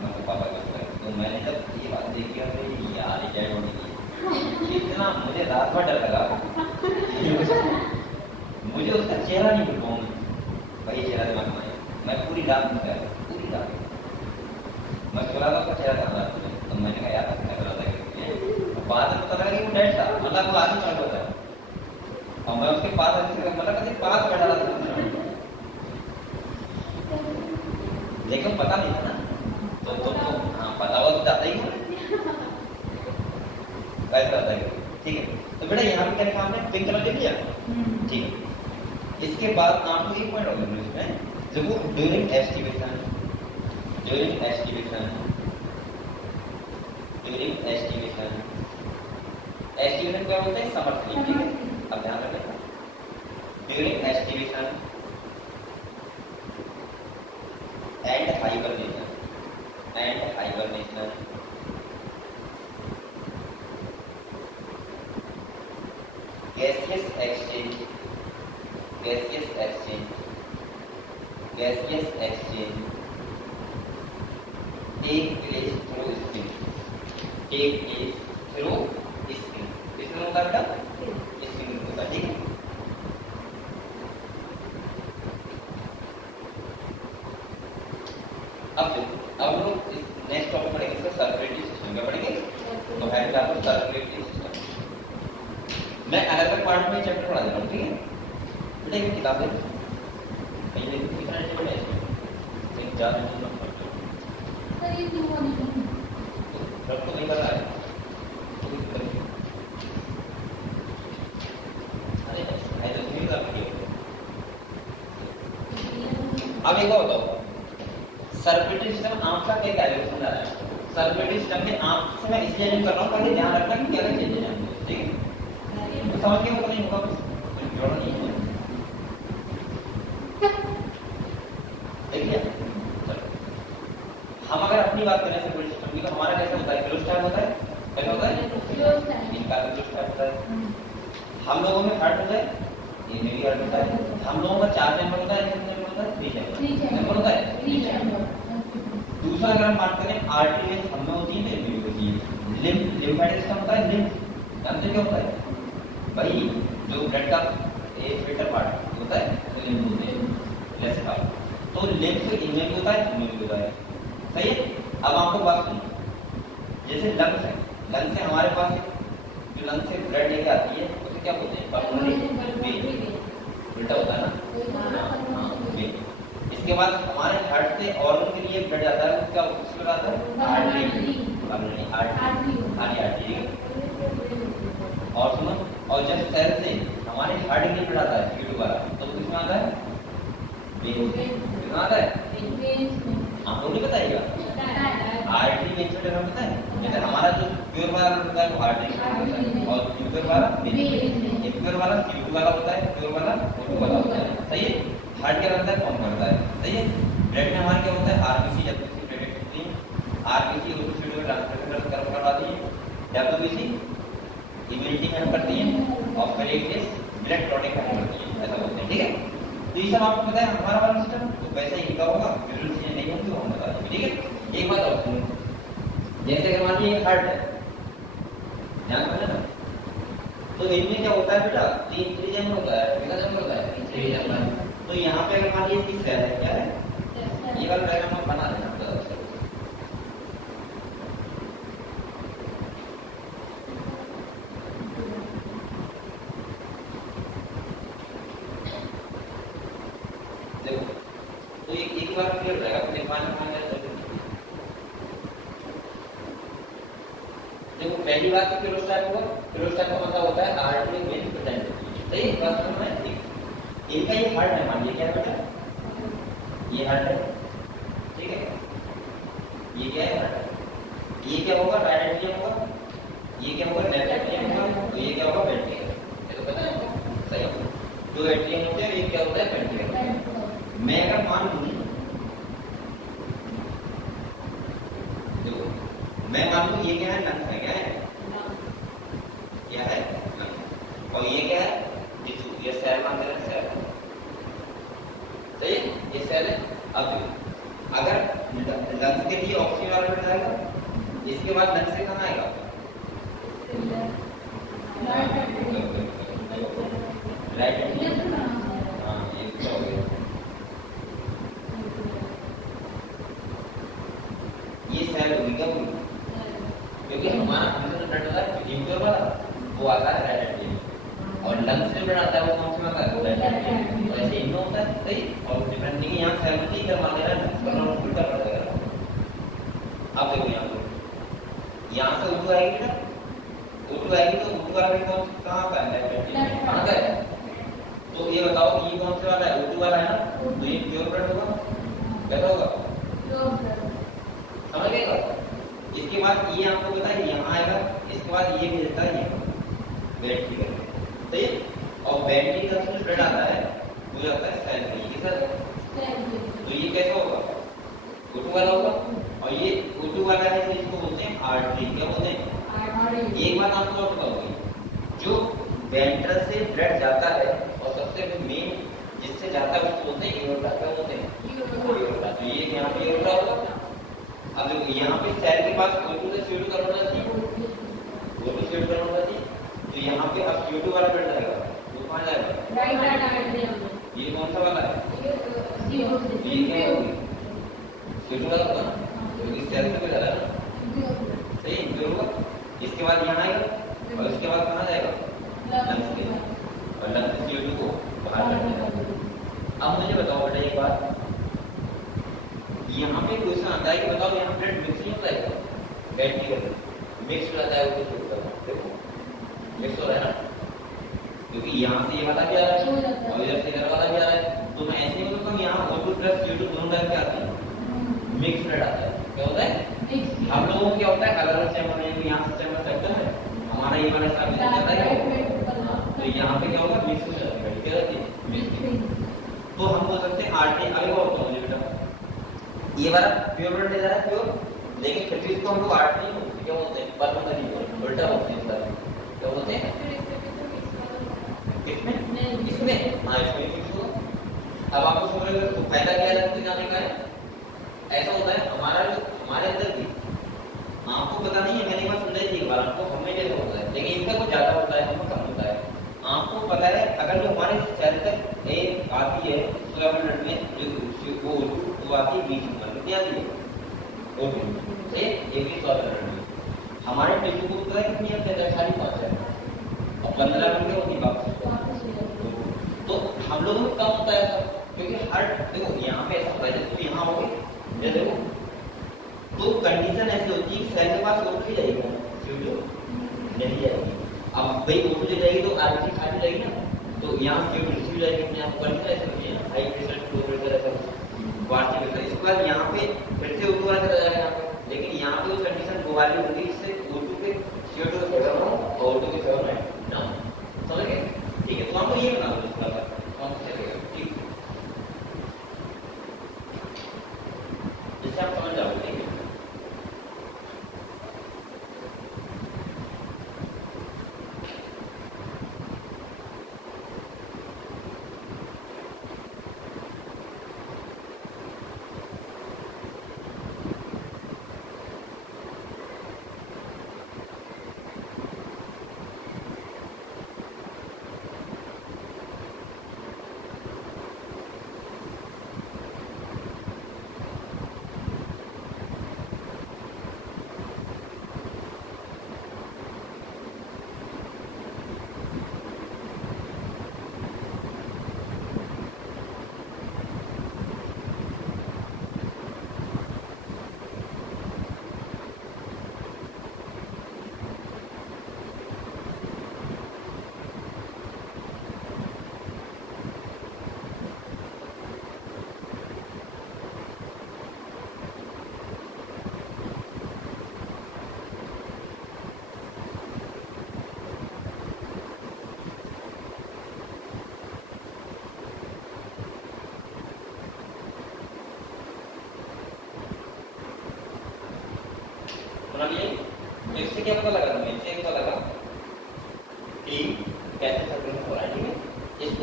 मैं पापा के तो मैंने जब ये बात देखी अरे यार ये बॉडी इतना मुझे रात भर डर लगा मुझे उसका चेहरा नहीं भूल पाऊंगा भाई चेहरा दिमाग में आया मैं पूरी रात में गया पूरी रात मैं सोला था उसका चेहरा था तो मैंने कहा यार क्या कर रहा था बाद में पता लगा कि वो डेड था मतलब वो आदमी चढ़ होता है और मैं उसके पास मतलब कभी पास बैठा रहा था लेकिन पता नहीं था ना तो हाँ पता हुआ तो जाता ही कैसा होता है ठीक है तो बेटा यहाँ पे क्या लिखा हमने पिंक कलर लिख लिया ठीक है इसके बाद आपको एक पॉइंट और लिखना इसमें जब वो ड्यूरिंग एस्टिमेशन क्या होता है समर स्लीप ठीक है अब ध्यान रखना during estimation and hibernation gaseous exchange take place through skin इसमें होता है बेटा स्किन होता है ठीक है अब लोग नेक्स्ट टॉपिक पढ़ेंगे इसका सर्कुलेटरी सिस्टम क्या पढ़ेंगे तो है क्या तो सर्कुलेटरी सिस्टम मैं अलग अलग पार्ट में चैप्टर पढ़ा दे रहा हूँ ठीक है बेटा ये किताब है पहले कितना चैप्टर है इसमें एक 4 मिनट सर ये क्यों नहीं रख तो नहीं कर रहा है अरे ऐसे नहीं कर रही अब एक और बताओ सर्कुलेटरी सिस्टम आंख का क्या कार्य समझ रहा है सर्कुलेटरी सिस्टम में आंख से मैं इसलिए नहीं कर रहा हूँ ताकि ध्यान रखना कि क्या क्या चेंजेस हैं ठीक है तो समझ के नहीं होगा कुछ जोड़ना नहीं है देखिए हम अगर अपनी बात करें सर्कुलेटरी सिस्टम की तो हमारा कैसे होता है क्लोस्टाइल होता है कैसा होता है इनका क्लोस्टाइल होता है हम लोगों में हार्ट होता है ये में भी हार्ट होता है हम लोगों का 4 चैम्बर होता है कितने चैम्बर होता है 3 चैम्बर होता है 3 चैम्बर दूसरा अगर हम बात करें आर्टरी में हम में होती है में भी होती है लिम्फेटिक सिस्टम होता है लिम्फ जानते क्या होता है भाई जो ब्लड का एक फिल्टर पार्ट होता है तो लिम्फ होते हैं लेफ्ट पार्ट तो लिम्फ इनमें भी होता है इनमें भी होता है सही है अब आपको बात सुनो जैसे लंग्स है लंग्स से हमारे पास जो लंग्स से ब्लड लेके आती है उसे क्या बोलते हैं पल्मोनरी उल्टा होता है ना इसके बाद हमारे हार्ट से ऑर्गन के लिए ब्लड जाता है उसका उसमें आता है आर्टरी और सुनो और जब सेल से हमारे हार्ट के लिए ब्लड आता है सीट वगैरह तो किसमें आता है किसमें आता है आप लोग नहीं बताइएगा आर्टरी में छोटे में पता है जैसे हमारा जो प्योर वाला होता है वो आर्टरी और प्योर वाला प्योर वाला सीट वाला होता है प्योर वाला फोटो वाला होता है सही है हार्ट क्या करता है कौन करता है सही है ब्लड में हमारे क्या होता है आरबीसी जब किसी प्लेटलेट होती है आरबीसी उसको सीट में ट्रांसफर करवाती है डब्ल्यूबीसी इम्यूनिटी में करती है और प्लेटलेट्स ब्लड क्लॉटिंग करती है ऐसा बोलते हैं ठीक है तो ये सब आपको पता है हमारा वाला सिस्टम तो वैसे ही इनका होगा जरूर चीजें नहीं होंगी वो हम बता देंगे ठीक है एक बात और सुनो जैसे कि मान लीजिए हार्ट है ध्यान रखना ना तो इनमें क्या होता है बेटा 3 चैम्बर होता है कितना चैम्बर होता है 3 चैम्बर तो यहाँ पे अगर मान लीजिए किस सेल है क्या है ये वाला डायग्राम आप बना देना देखो तो एक बार क्लियर हो जाएगा फिर देखो पहली बात तो क्लोस्टाइल होगा क्लोस्टाइल का मतलब होता है आर्टरी वेन प्रेजेंट होती है सही बात समझ में इनका ये हार्ट है मान लीजिए क्या बेटा ये हार्ट है ठीक है ये क्या है हार्ट ये क्या होगा राइट एट्रियम होगा ये क्या होगा लेफ्ट एट्रियम होगा, तो ये क्या होगा वेंट्रिकल, ये तो पता है सही है। दो एट्रियम होते हैं, ये क्या होता है वेंट्रिकल। मैं अगर मान लूं, देखो मैं मान लूं ये क्या है लंग्स है, क्या है क्या है लंग्स, और ये क्या है टिश्यू, ये सेल मान रहे हैं सेल, सही है ये सेल है। अब अगर लंग्स के लिए ऑक्सीजन वाला मिल जाएगा, इसके बाद लंग्स से कहाँ आएगा राइट एट्रियम, हाँ ये क्या हो गया, ये सेल होगी क्या होगी, क्योंकि हमारा अंदर ब्लड वाला न्यूक्लियर वाला वो आता है राइट एट्रियम, और लंग्स में ब्लड आता है वो कौन सा आता है राइट एट्रियम, तो ऐसे इनमें होता है सही। और डिफरेंट नहीं यहाँ सेल होती है, इधर मान लेना लंग्स वरना वो उल्टा पड़ जाएगा। अब देखो यहाँ से उल्टू आएगी ना, उल्टू आएगी तो उल्टू वाला भी कौन कहाँ का है राइट एट्रियम कहाँ का है, तो ये बताओ ये कौन से वाला है उल्टू वाला है ना, तो ये प्योर ब्लड होगा, कैसा होगा समझ गए। इसके बाद ये आपको पता है यहाँ आएगा, इसके बाद ये भेजता है वेंट्रिकल, सही। और वेंट्रिकल से ब्लड आता है वो जाता है सेल में, ये सर तो ये कैसा होगा उल्टू वाला होगा, और ये उल्टू वाला है इसको बोलते हैं आर्टरी, क्या बोलते हैं। एक बात आपको और बताऊंगी, जो वेंट्रल से ब्लड जाता है और सबसे मेन जिससे जाता है उसको बोलते हैं एओर्टा, क्या बोलते हैं एओर्टा, तो ये यहाँ पे एओर्टा होगा। अब देखो यहाँ पे सेल के पास O2 से CO2 करवाना चाहिए, O2 CO2 करवाना चाहिए, तो यहाँ पे अब CO2 वाला ब्लड जाएगा, वो कहाँ जाएगा राइट एट्रियम, ये कौन सा वाला है ये क्या होगी CO2 वाला होगा, क्योंकि सेल से जा रहा है ना, सही जो होगा। इसके बाद यहाँ आएगा और इसके बाद कहाँ जाएगा लंग्स के, और लंग्स से CO2 को बाहर कर देगा। अब मुझे बताओ बेटा एक बात, यहाँ पे क्वेश्चन आता है कि बताओ यहाँ ब्लड मिक्स नहीं होता है, वेंट्रिकल मिक्स हो जाता है वो कुछ होता है, देखो मिक्स हो रहा है ना, क्योंकि यहाँ से ये वाला भी आ रहा है और इधर से इधर वाला भी आ रहा है, तो मैं ऐसे ही बोलता हूँ यहाँ O2 प्लस CO2 दोनों टाइप के आते हैं, मिक्स ब्लड आता है, क्या होता है हम लोगों को क्या होता है अलग अलग चैम्बर में, यहाँ से चैम्बर सकता है हमारा ये वाला हिसाब से जाता है, तो यहाँ पे क्या होगा मिक्स हो जाता है, क्या रहती है मिक्स। तो हम बोल सकते हैं आर्टरी, अभी और बताओ मुझे बेटा, ये वाला प्योर ब्लड ले जा रहा है प्योर, लेकिन फिर भी इसको हम लोग आर्टरी क्या बोलते हैं पल्मोनरी, उल्टा बोलते हैं इसका, क्या बोलते हैं इसमें हाँ इसमें मिक्स होगा। अब आपको समझ में तो फायदा क्या है जाने का है, ऐसा होता है हमारा जो हमारे अंदर भी आपको पता नहीं है, मैंने एक बार सुना थी एक बार आपको, हमें जैसा होता है लेकिन इनका कुछ ज्यादा होता है हमें कम होता है। आपको पता है अगर जो हमारे सेल तक एक आती है 16 मिनट में जो वो आती है 20 मिनट में आती है O2 से 100 मिनट में, हमारे टिश्यू को पता है कितनी आती है 5.5 है और 15 मिनट में होती वापस, तो हम लोगों में कम होता है सब, क्योंकि हर देखो यहाँ पे ऐसा होता है तो यहाँ हो गए देखो, तो कंडीशन ऐसी होती है सेल के पास O2 ही रहेगा, CO2 नहीं जाएगी। अब भाई O2 ले जाएगी तो आरबीसी खाली रहेगी ना, तो यहाँ CO2 रिसीव जाएगी अपने आप कंडीशन ऐसी होती है ना, हाई प्रेशर लो प्रेशर ऐसा वार्षिक प्रेशर, इसके बाद यहाँ पे फिर से O2 वाला चला जाएगा यहाँ पे, लेकिन यहाँ पे वो कंडीशन दोबारा होगी इससे O2 के CO2 के फेवर हो और O2 के फेवर में ना, समझ गए ठीक है। तो हमको ये बना दो थोड़ा सा कौन सा चलेगा, ठीक इससे आप समझ जाओगे, ठीक है।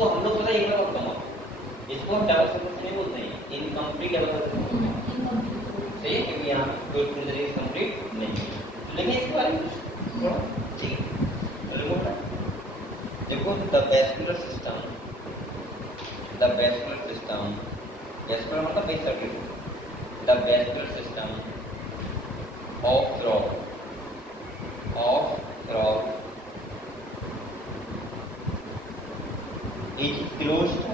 इसको हम लोग पता है एक बार बताऊं आपको, इसको हम डबल सब्सक्रिप्शन नहीं बोलते हैं, इनकम्प्लीट डबल सब्सक्रिप्शन सही है, क्योंकि यहाँ कोई प्रोसीजर कंप्लीट नहीं है। लेकिन इसके बारे में थोड़ा ठीक रिमोट है। देखो द वैस्कुलर सिस्टम वैस्कुलर मतलब base circuit, the vascular system of throat is closed.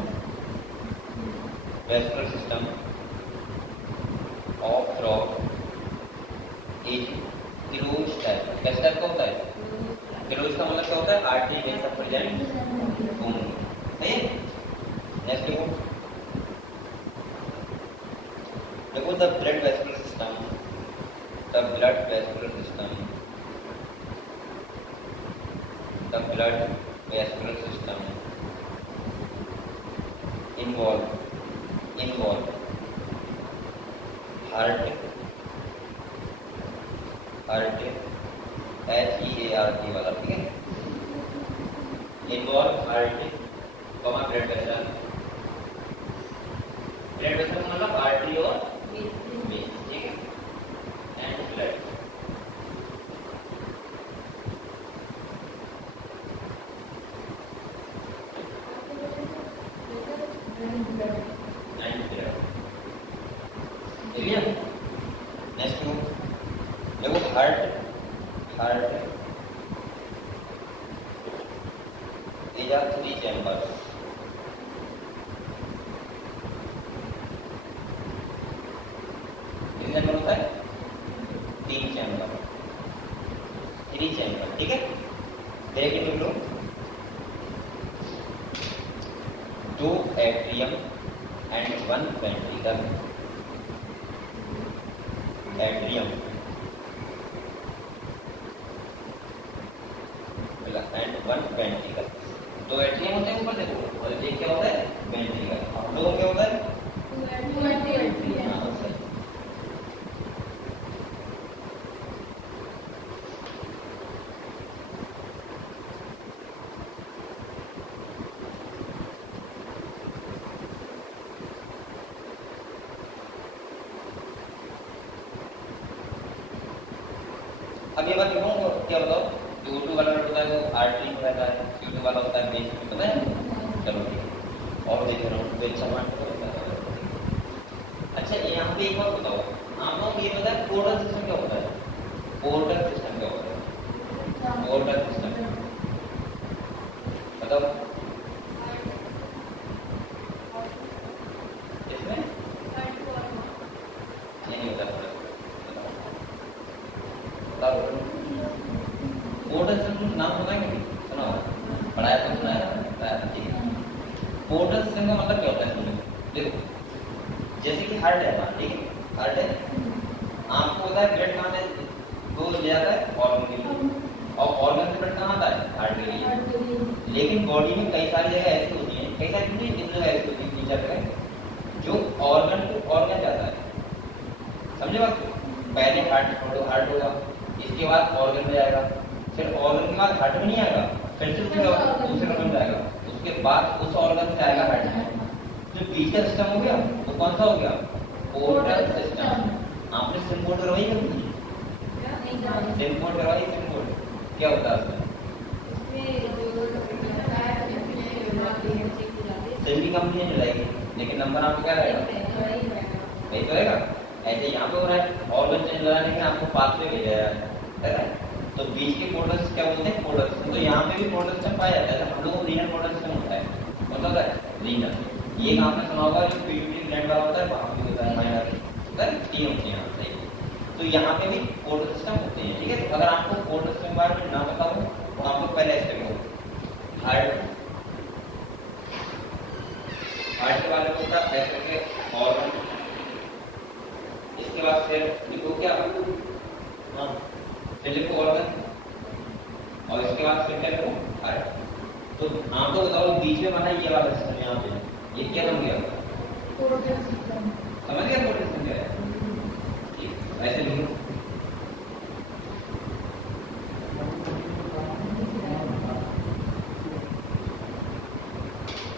Vascular system of throat is closed type. कैसे टाइप का होता है? क्लोज का मतलब क्या होता है? आर्टरी वेन सब फट जाएंगे, घूम सही है। नेक्स्ट देखो the blood vascular system involve heart HEART वाला, ठीक है। इन्वॉल्व हार्ट कमा ब्लड वेसल मतलब आर्टरी और वेन, ठीक है, एंड ब्लड। नेक्स्ट देखो हार्ट these are 3 chambers. कितने चैम्बर होता है? 3 चैम्बर, 3 चैम्बर, ठीक है। देखिए तुम लोग 2 atrium and 1 ventricle, atrium and 1 ventricle. 2 atrium होते हैं ऊपर देखो, और एक क्या होता है? वेंट्रिकल। हम लोगों क्या होता है? 2 वेंट्रिकल। हाँ सही। अब ये बात देखो क्या बताओ, जो O2 वाला होता है वो आर्टरी में रहता है, CO2 वाला होता है वेन में, पता है? चलो ठीक है, और देख रहा हूँ वेन समान होता है। अच्छा यहाँ पे एक बात बताओ, आप लोग ये पता है पोर्टल सिस्टम क्या होता है? पोर्टल सिस्टम क्या होता है? पोर्टल सिस्टम बताओ इसमें नहीं होता है, पोर्टल सिस्टम नाम सुना है कि सुना होगा? पढ़ाया तो सुना है, ठीक है। पोर्टल सिस्टम का मतलब क्या होता है? सुनो देखो, जैसे कि हार्ट है ना, ठीक है, हार्ट है, आपको पता है ब्लड कहाँ से वो ले जाता है? ऑर्गन के लिए, और ऑर्गन से ब्लड कहाँ आता है? हार्ट के लिए। लेकिन बॉडी में कई सारी जगह ऐसी होती है, कई सारी नहीं, जिन जगह ऐसी होती है, 3-4 जगह जो ऑर्गन टू ऑर्गन जाता है, समझे बात? पहले हार्ट होगा, इसके बाद ऑर्गन में जाएगा, फिर ऑर्गन के बाद हार्ट में नहीं आएगा, फिर से दूसरे ऑर्गन में जाएगा, उसके बाद उस ऑर्गन से आएगा हार्ट में। जो बीच का सिस्टम हो गया वो कौन सा हो गया? Portal system. आपने सिम्पोर्ट करवाई कभी? सिम्पोर्ट करवाई? सिम्पोर्ट क्या होता है उसमें? सभी कंपनी ने चलाएगी, लेकिन नंबर आपको क्या रहेगा? नहीं तो रहेगा। ऐसे यहाँ पे हो रहा है, ऑर्गन चेंज हो रहा है, लेकिन आपको पाथवे भेजा जा रहा है। तो बीच के पोर्टल क्या बोलते हैं? Portal system. तो यहाँ पे भी पोर्टल सिस्टम पाया जाता है। हम लोगों को रीनल पोर्टल सिस्टम होता है, मतलब रीनल, ये आपने सुना होगा जो पीयूटी ग्लैंड वाला होता है, वहाँ पे होता है माइनर, तीन होते हैं सही। तो यहाँ पे भी पोर्टल सिस्टम होते हैं, ठीक है। तो अगर आपको पोर्टल सिस्टम के बारे में ना पता हो तो आप लोग पहले ऐसे देखो, हार्ट के बारे में होता है ऐसे करके ऑर्गन, इसके बाद फिर लिखो क्या? हाँ, फिर लिखो ऑर्गन, और इसके बाद फिर क्या लिखो? हार्ट। तो आप तो बताओ बीच में बना ये वाला सिस्टम, यहाँ पे ये क्या बन गया? Portal system. समझ गया पोर्टल सिस्टम क्या है? ठीक, ऐसे लिखो।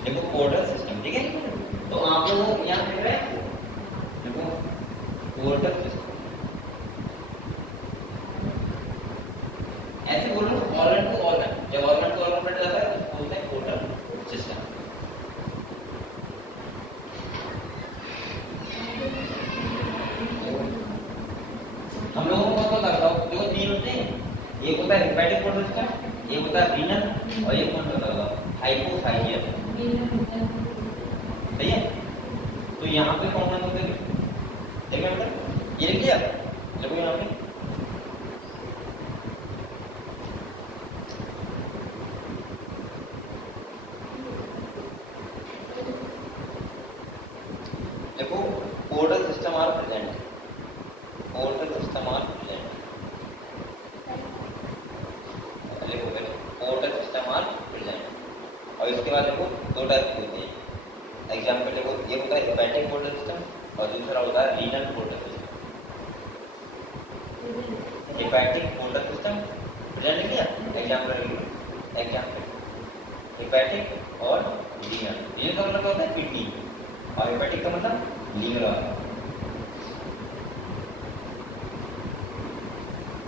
देखो पोर्टल सिस्टम, ठीक है। तो आप लोग यहाँ देख रहे हैं, देखो पोर्टल सिस्टम, ऐसे बोलो ऑर्गन टू ऑर्गन, जब ऑर्गन टू ऑर्गन बढ़ जाता है तो बोलते हैं पोर्टल सिस्टम। हम लोगों को पता लगा देखो तीन होते हैं, एक होता है हेपेटिक पोर्टल सिस्टम, एक होता है रीनल और एक कौन सा होता है हाइपोथायमिक, सही है। तो यहाँ पे कौन सा होता है देखिए मतलब ये लिख लिया, देखो यहाँ पे देखो portal system are present, portal system are present, देखो पोर्टल सिस्टम आर प्रेजेंट। और इसके बाद देखो दो टाइप होते हैं एग्जाम्पल, देखो ये होता है हेपेटिक पोर्टल सिस्टम और दूसरा होता है renal portal system. Hepatic portal system present किया एग्जाम्पल हेपेटिक और रीनल, ये का मतलब होता है किडनी और हेपेटिक का मतलब liver.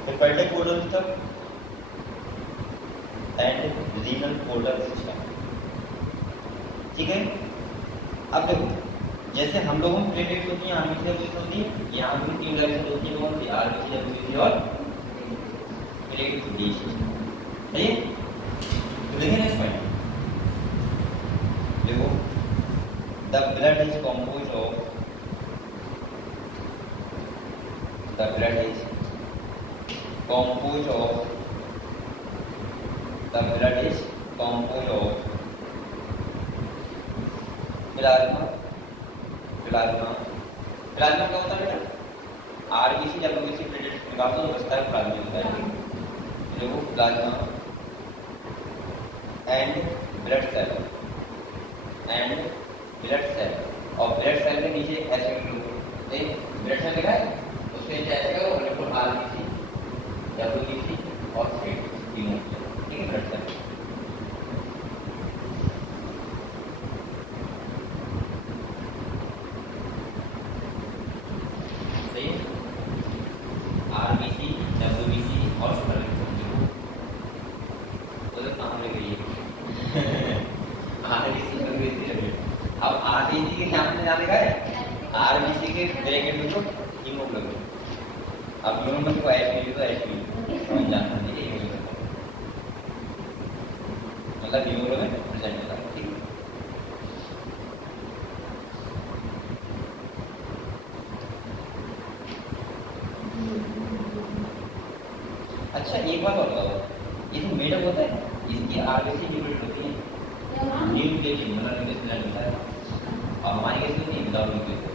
Hepatic portal system and renal portal system, ठीक है। अब देखो जैसे हम लोगों में प्लेटलेट्स होती हैं, आरबीसी होती है, यहाँ भी तीन डायरेक्शन होती है, कौन सी आरबीसी डब्ल्यूबीसी और प्लेटलेट्स होती है, सही है। तो देखिए नेक्स्ट पॉइंट, देखो the blood is composed of, the blood is composed of, the blood is composed of plasma, plasma, plasma क्या होता है बेटा, आरबीसी डब्ल्यूबीसी प्लेटलेट्स निकाल दो बचता है प्लाज्मा होता है, देखो plasma and blood cell, and blood cell, और ब्लड सेल के नीचे ऐसे ब्लड सेल लिखा है उसके नीचे ऐसे करो देखो आरबीसी डब्ल्यूबीसी और प्लेटलेट्स तीनों, ठीक है ब्लड सेल। आरबीसी डब्ल्यूबीसी और अब आरबीसी के सामने जाने का है, आरबीसी के ब्रैकेट में जो हीमोग्लोबिन, अब हीमोग्लोबिन को एच तो एच समझ जाना है, मतलब हीमोग्लोबिन प्रेजेंट होता है, ठीक है। अच्छा एक बात और बताओ, ये जो मेडअप होता है इसकी आरबीसी यूनिट होती है न्यूक्लियोटाइड, मतलब न्यूक्लियोटाइड होता है, और हमारी केस में नहीं विदाउट न्यूक्लियोटाइड।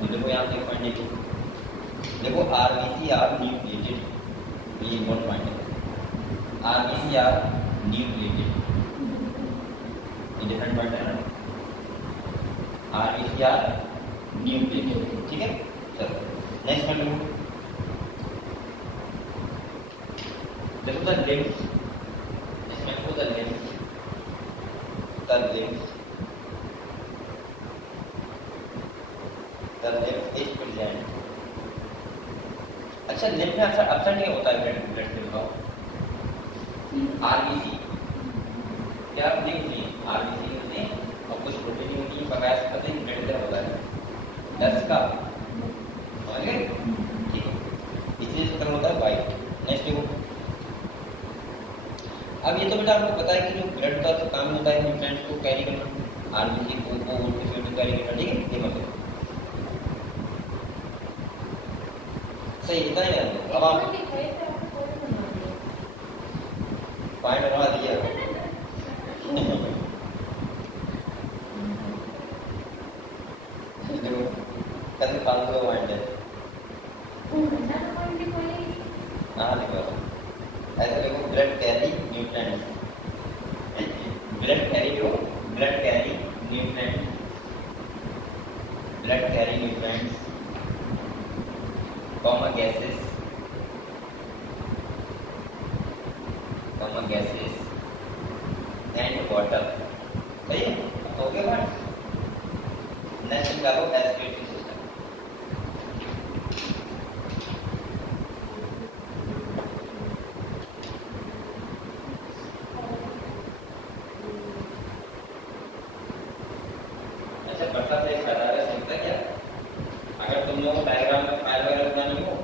तो देखो यहाँ पे पॉइंट देखो, देखो आरबीसी आर न्यूक्लियोटाइड, ये इम्पोर्टेंट पॉइंट है, आरबीसी आर न्यूक्लियोटाइड, ये डिफरेंट पॉइंट है ना, आरबीसी आर न्यूक्लियोटाइड, ठीक है। चलो नेक्स्ट पॉइंट देखो द लिम्फ, इसमें देखो the lymph, the lymph, the lymph is present. अच्छा लिम्फ में अक्सर अपसेंट क्या होता है ब्लड से बताओ, आरबीसी, क्या आप देख लीजिए आरबीसी होते हैं और कुछ प्रोटीन होती है, बकाया से पता है ब्लड क्या होता है 10 का, समझ गए, ठीक है, इसलिए इसका होता है वाइट। नेक्स्ट देखो, अब ये तो बेटा आपको पता है कि जो ब्लड का तो काम होता है न्यूट्रिएंट्स को कैरी करना, आरबीसी को कैरी करना, ठीक है, ये मतलब सही इतना ही है। अब आप पॉइंट बना दिया कैसे फालतू का पॉइंट है, हाँ देखो ऐसे देखो blood carry nutrients, blood carry जो blood carry nutrients, blood carry nutrients common gases, common gases and water, सही है। तो ओके फ्रेंड्स, नेक्स्ट निकालो एस्पिरेटरी सिस्टम। अच्छा पढ़ता से एक फायदा है, समझता है क्या? अगर तुम लोगों को डायग्राम में फाइल वगैरह बनानी हो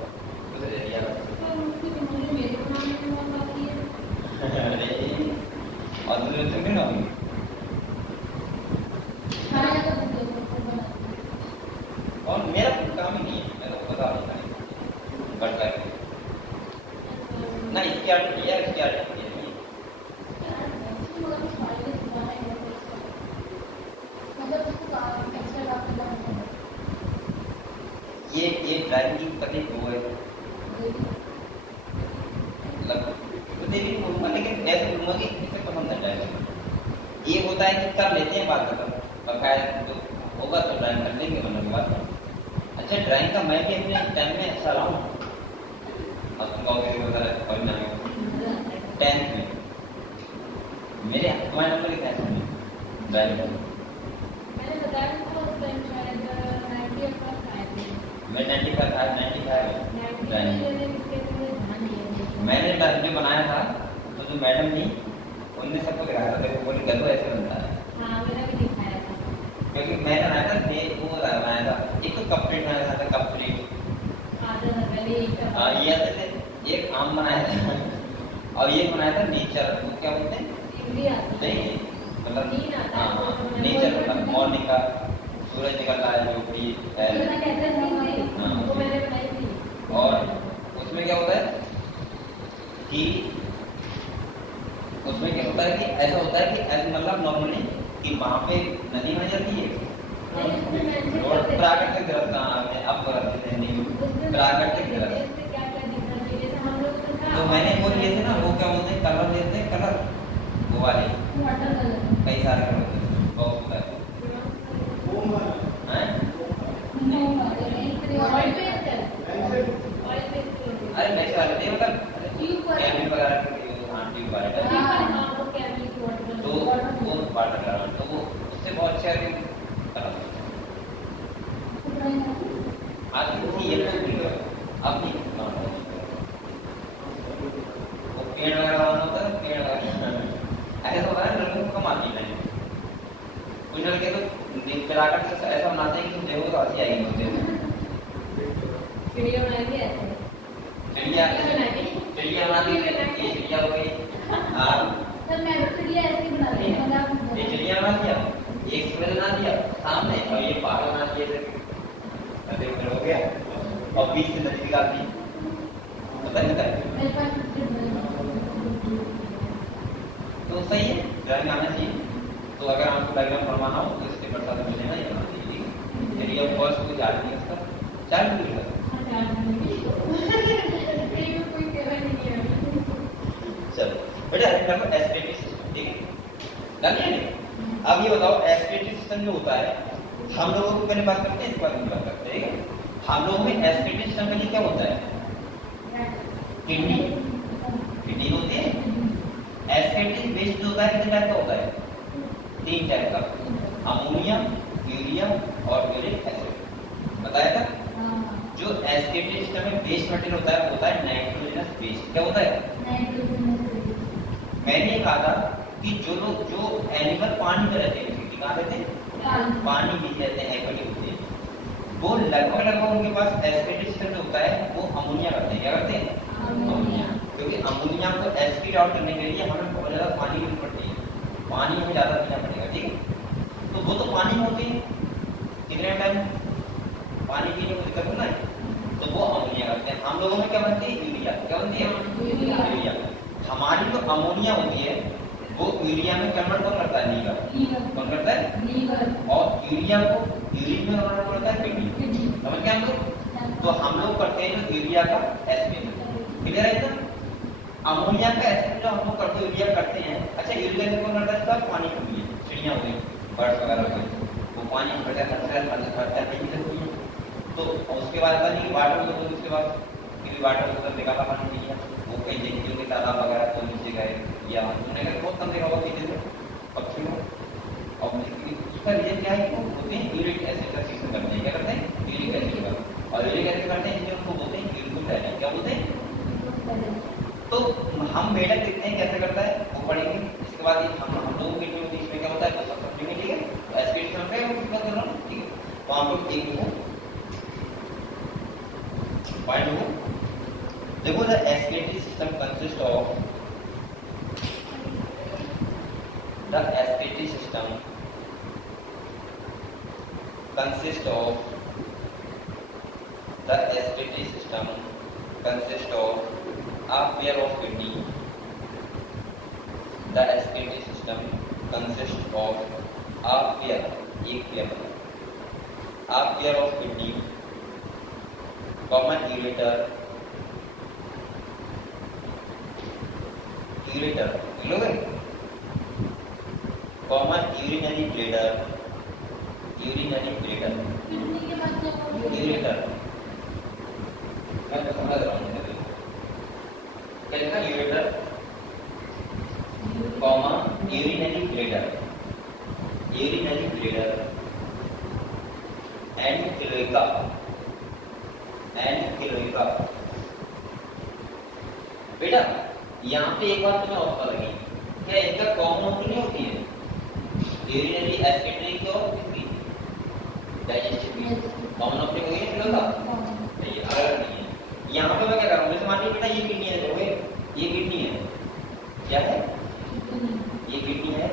तो दे दिया। अरे और दूसरे तुम नहीं होगी और मेरा कोई काम ही नहीं है, मैं तो बता देता हूँ बढ़ता है ना। इसकी आर्ट यार, इसकी आर्ट नहीं ये ड्राइंग की तकनीक वो है, मतलब तो देवी बोलूंगा, लेकिन ऐसे बोलूंगा कि इसे पसंद है ड्राइंग। ये होता है कि कर लेते हैं बात खत्म, बकाया तो होगा तो ड्राइंग कर लेंगे, वरना की बात। अच्छा ड्राइंग का मैं भी अपने टाइम में अच्छा रहा हूँ, अब तुम कहोगे वगैरह पढ़ना है 10th में मेरे तुम्हारे नंबर लिखा है ड्राइंग में। मैंने बताया था उस टाइम शायद 90 प्लस आए थे। मैं 95 ड्राइंग मैंने जो बनाया था तो जो मैडम थी उनने सबको दिखाया था, देखो बोली गलत ऐसे बनता है। हाँ मैंने भी दिखाया था, क्योंकि मैंने बनाया था वो बनाया था, एक तो कप प्लेट बनाया था, कप प्लेट ये आते थे, एक आम बनाया था और ये बनाया था नेचर, वो क्या बोलते हैं नहीं मतलब हाँ नेचर मतलब मॉर्निंग का सूरज निकलता है जो भी है। और उसमें क्या होता है कि उसमें क्या होता है कि ऐसा होता है कि ऐसे मतलब नॉर्मली कि वहाँ पे नदी बन जाती है और प्राकृतिक दृश्य कहाँ आपने आपको रखते हैं नहीं प्राकृतिक दृश्य। तो मैंने वो लिए थे ना, वो क्या बोलते हैं कलर लेते हैं, कलर वो वाले कई सारे कलर होते हैं बहुत होता है। अरे नेक्स्ट वाले थे मतलब कैमरे वगैरह के ट्यूब वाले तो वो वाटर कलर तो वो उससे बहुत अच्छा है आज की ये तो वीडियो अब नहीं वो पेड़ वगैरह बनाना होता है, पेड़ वगैरह ऐसा होता है लड़कों को कम आती है। कुछ लड़के तो चलाकर ऐसा बनाते हैं कि तुम देखो तो हंसी आएगी मुझे। चिड़िया बनाती है, चिड़िया बनाती है, चिड़िया हो गई। सर मैं चिड़िया ऐसे बना रही हूँ, ये चिड़िया बना दिया, एक सूरज बना दिया सामने और ये पहाड़ बना दिए हो गया और बीच से नदी निकाल दी, पता नहीं था। तो सही है, ड्राइंग आना चाहिए। तो अगर आपको डायग्राम बनवाना हो तो इसके पड़ता तो मुझे ना ये आना चाहिए। चलिए अब फर्स्ट कोई चार्ज नहीं इसका चार्ज नहीं मिलेगा। चलो बेटा एस्पिरेटरी सिस्टम ठीक है डन है। अब ये बताओ एस्पिरेटरी सिस्टम जो होता है हम लोगों को पहले बात करते हैं, इस बारे में बात करते हैं। हम लोगों में एस्पिरेटरी सिस्टम के लिए क्या होता है? किडनी किडनी होती है। एस्पिरेटरी वेस्ट जो होता है कितने टाइप का होता है? 3 टाइप का, अमोनिया, यूरिया और यूरिक एसिड बताया था। जो एस्पिरेटरी सिस्टम में वेस्ट मटेरियल होता है नाइट्रोजनस वेस्ट। क्या होता है? मैंने कहा था कि जो लोग जो एनिमल पानी में रहते हैं, कहाँ रहते हैं? पानी में रहते हैं, एक्वाटिक होते हैं, वो लगभग उनके पास एस्पिरेटरी सिस्टम जो होता है वो अमोनिया करते हैं। क्या करते हैं? अमोनिया। क्योंकि अमोनिया को एस्पिरेट आउट करने के लिए हमें बहुत ज्यादा पानी की जरूरत पड़ती है, पानी हमें ज्यादा पीना पड़ेगा ठीक है। तो वो तो पानी में होते हैं, कितने टाइम पानी पीने को दिक्कत होना है तो वो अमोनिया करते हैं। हम लोगों में क्या बनती है? यूरिया। क्या बनती है? यूरिया। हमारी जो अमोनिया होती है वो यूरिया में कन्वर्ट कौन करता है? लीवर। कौन करता है? लीवर। और यूरिया को यूरिन में कन्वर्ट करता है किडनी। समझ गए हम लोग? तो हम लोग करते हैं जो यूरिया का एस्पिरेट, क्लियर है ना? अमोनिया का एस्पिरेट जो हम लोग करते हैं यूरिया करते हैं। अच्छा यूरिया में कौन करता है? इसका पानी पी है, चिड़िया हो गई, बर्ड्स वगैरह हो गए, वो पानी खर्चा नहीं पी सकती है। तो उसके बाद पता नहीं वाटर को तो उसके बाद फिर वाटर को निकाला पानी पी लिया, वो कहीं देखते होंगे तालाब वगैरह तो नीचे गए या उन्होंने बहुत कम देखा होगा पीते थे पक्षी को। और उसका है कि वो बोलते हैं यूरिक एसिड का रिएक्शन करते हैं। क्या करते हैं? यूरिक एसिड का। और यूरिक एसिड करते हैं इसलिए उनको बोलते हैं यूरिकोटैलिन। क्या बोलते हैं? तो हम बेटा देखते हैं कैसे करता है वो पढ़ेंगे। इसके बाद हम लोगों के जो इसमें क्या होता है वो सब समझेंगे। ठीक है, एसिड समझ रहे हो किस बात कर रहा हूँ? ठीक है, तो हम लोग एक पॉइंट को देखो, the excretory system consist of the respiratory system consists of a pair of kidney. The respiratory system consists of a pair of kidney, common ureter लोगे, कॉमन यूरिनरी ब्लैडर, यूरेटर, मैं समझ रहा हूँ क्या लिखा, ureter, common urinary bladder and cloaca. बेटा यहाँ पे एक बात तुम्हें और पता लगी, क्या इनका कॉमन नहीं होती है यूरिनरी एस्केटरी की और किसकी डाइजेस्टिव की कॉमन ओपनिंग होगी ना का नहीं, अलग नहीं है। यहाँ पे मैं क्या कर रहा हूँ, जैसे मान लीजिए बेटा ये किडनी है, देखोगे ये किडनी है, क्या है ये किडनी है।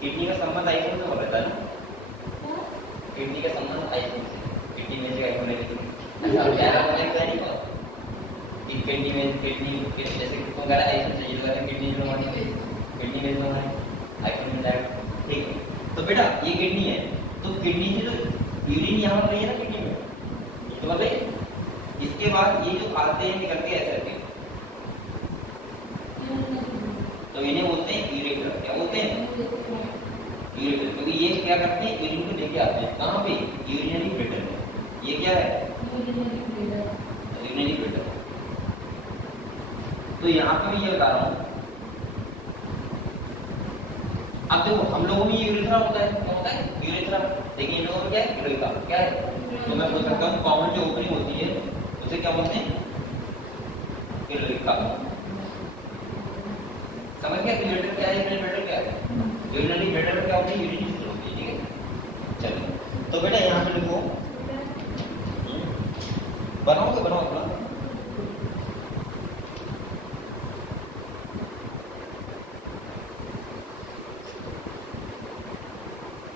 किडनी का संबंध आइसोन से हो रहता है ना, किडनी का संबंध आइसोन से, किडनी में से आइसोन है। अच्छा प्यारा कनेक्ट है नहीं कि किडनी में किडनी जैसे वगैरह आइसोन चाहिए तो किडनी जो हमारी किडनी में जो है आइसोन मिल जाएगा। ठीक है, तो बेटा ये किडनी है, तो किडनी से जो यूरिन यहाँ पर नहीं है ना किडनी में, तो बताइए इसके बाद ये जो आते हैं निकल के ऐसे रहते हैं, तो इन्हें बोलते हैं यूरेटर। क्या बोलते हैं? यूरेटर, क्योंकि ये क्या करते हैं यूरिन को लेके आते हैं कहाँ पे, यूरिनरी ब्लैडर में। ये क्या है? Urinary bladder. तो यहाँ पे मैं ये बता रहा हूँ, अब देखो हम लोगों में यूरेथ्रा होता है, क्या होता है यूरेथ्रा, लेकिन इन लोगों में क्या है क्लोएका। क्या है? तो मैं बोल सकता हूँ कॉमन जो ओपनिंग होती है उसे क्या बोलते हैं, क्लोएका। समझ गया यूरेटर क्या है, यूरिनरी ब्लैडर क्या है? यूरिनरी ब्लैडर क्या होती है, यूरिन होती है। ठीक है, चलिए तो बेटा यहाँ पे लिखो, बनाओगे बनाओ अपना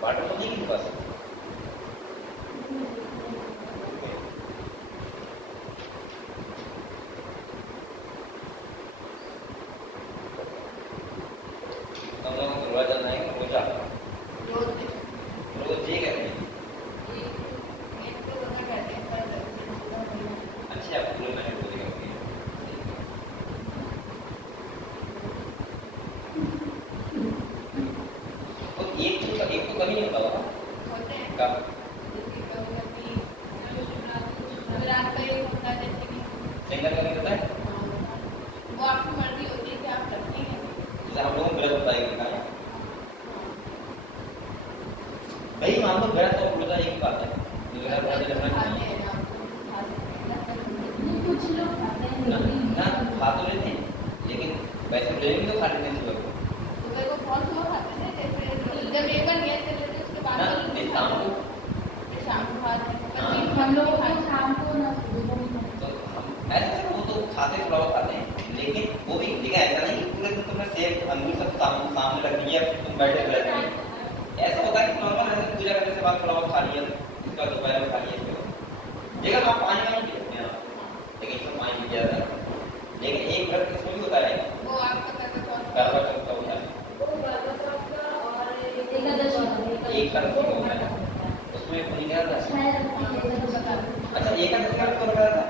वाटर तो नहीं किसी पास, हम लोग रोज जाना है, रोज ये कहते हैं। अच्छा पूरे मैंने बोलेगा तो एक तो कभी नहीं होता होगा कब, सिंगल कभी होता है, वो आपकी मर्जी होती है कि आप करते हैं। जैसे हम लोग गलत बताएंगे क्या भाई, मान लो गलत और उल्टा एक बात है, कुछ लोग खाते हैं ना खा तो लेते हैं, लेकिन वैसे भी तो खा लेते हैं सुबह को, सुबह को बहुत लोग खाते हैं, जैसे जब एक बार नियत कर लेते हैं उसके बाद शाम को खाते हैं। हम लोग शाम को ना सुबह को, तो हम ऐसे वो तो खाते थोड़ा खाते हैं, लेकिन वो भी लेकिन ऐसा नहीं कि पूरे दिन तुमने सेब अंगूर सब सामने रख दिया तुम बैठे रहते हैं। ऐसा होता है कि नॉर्मल ऐसे पूजा करने से बाद थोड़ा बहुत खा लिया, इसका दोपहर में खा लिया, लेकिन आप पानी वानी पी सकते हैं, लेकिन इसमें पानी पी जाता है। लेकिन एक व्रत किसमें भी होता है, वो आपका करवा चौथ करवा चौथ का होता है, एक करवा चौथ होता है, उसमें पूरी क्या था। अच्छा एकादशी का तो लगा था,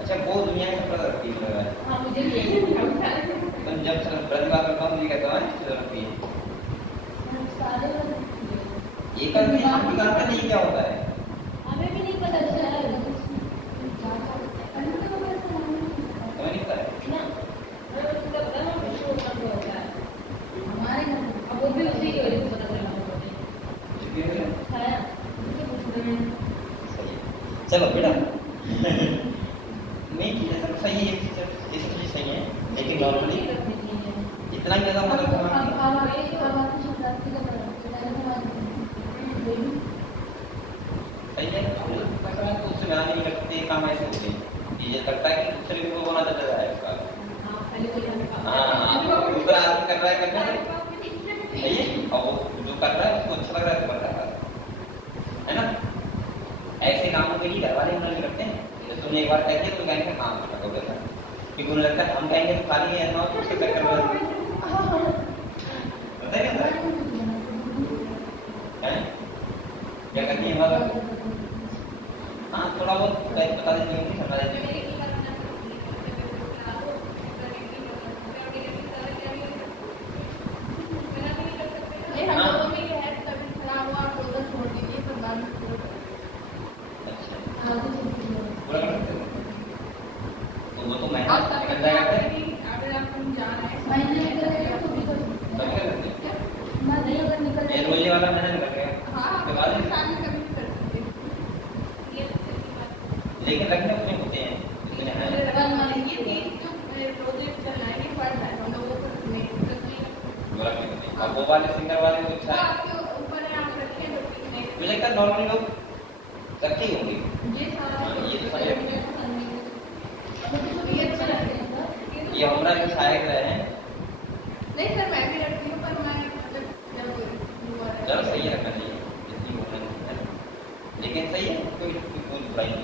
अच्छा वो दुनिया का सबसे रखती है लगा है, जब व्रत बात करता हूँ ये कहता है रखती है एकादशी की बात नहीं क्या होता है, हमें भी नहीं पता चला, नहीं पता है ना चलो बेटा नहीं चीजें सब सही है, ये सब चीज सही है, लेकिन नॉर्मली इतना ही ज्यादा मतलब सही है। उससे मना नहीं कर सकते, काम ऐसे होते हैं, ये लगता है कि दूसरे को बना चल रहा है उसका। हाँ दूसरा आदमी कर रहा है करने से सही है, और वो जो कर रहा है उसको अच्छा लग रहा है तो कर रहा है ना। ऐसे कामों के लिए घर वाले मना नहीं करते हैं, तो तुमने एक बार कह दिया तो कहेंगे हाँ बेटा बेटा, क्योंकि उन्हें लगता है हम कहेंगे तो खाली है ना, उसके चक्कर में पता है क्या करती है हमारा। हाँ थोड़ा बहुत बता देती हूँ, समझा देती हूँ। लेकिन रखने अपने होते हैं, और वो वाले सिंगर वाले तो अच्छा है, मुझे लगता है नॉर्मली लोग रखते ही होंगे। ये हमारा जो सहायक रहे हैं। नहीं सर मैं भी रखती हूँ, पर मैं मतलब चलो सही है, रखना चाहिए इतनी होना है, लेकिन सही है, कोई बुराई नहीं।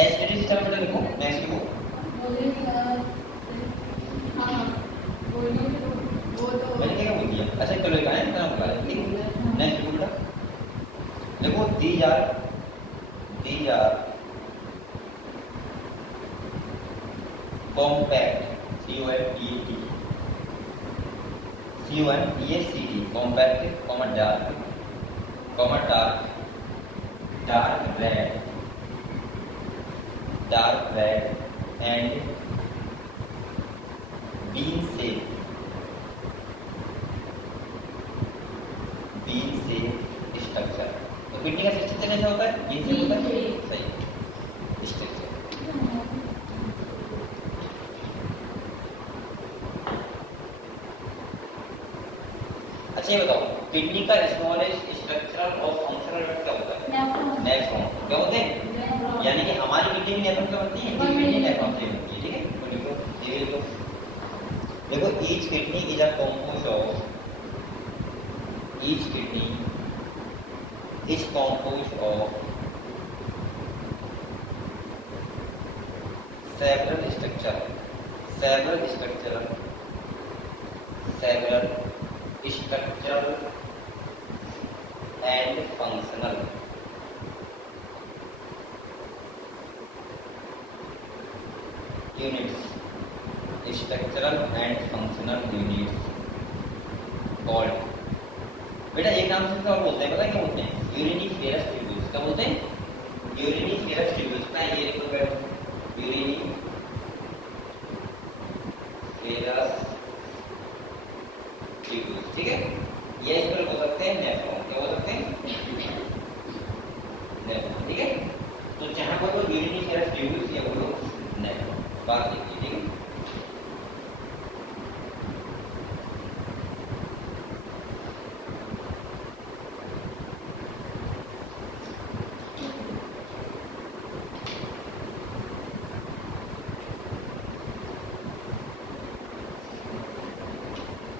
एसटीडी सिस्टम में लिखो नेक्स्ट को मैंने क्या बोल दिया। अच्छा चलो एक आया ना बोला, लेकिन नेक्स्ट को देखो these are compact C-O-M-P-A-C-T compact dark red and bean shape structure. तो किडनी का स्ट्रक्चर कैसा होता है, बीन शेप होता है, सही स्ट्रक्चर। अच्छा ये बताओ किडनी का स्मॉलेस्ट स्ट्रक्चरल और फंक्शनल यूनिट क्या होता है, नेफ्रॉन। क्या होते हैं, यानी कि हमारी किडनी में नेफ्रॉन क्या बनती है, किडनी नेफ्रॉन से बनती है, ठीक है। तो देखो each kidney is a composed of each kidney is composed of several structural and functional units called, बेटा एक नाम से और बोलते हैं, पता है क्या बोलते हैं, यूरिनिफेरस ट्यूब्यूल्स। क्या बोलते हैं, यूरिनिफेरस ट्यूब्यूल्स का ये लिखो बेटा, यूरिनिफेरस ट्यूब्यूल्स, ठीक है। ये इस पर हो सकते हैं नेफ्रॉन, क्या हो सकते हैं नेफ्रॉन, ठीक है। तो जहां पर वो यूरिनिफेरस ट्यूब्यूल्स या बोलो नेफ्रॉन, बात लिखिए, ठीक है।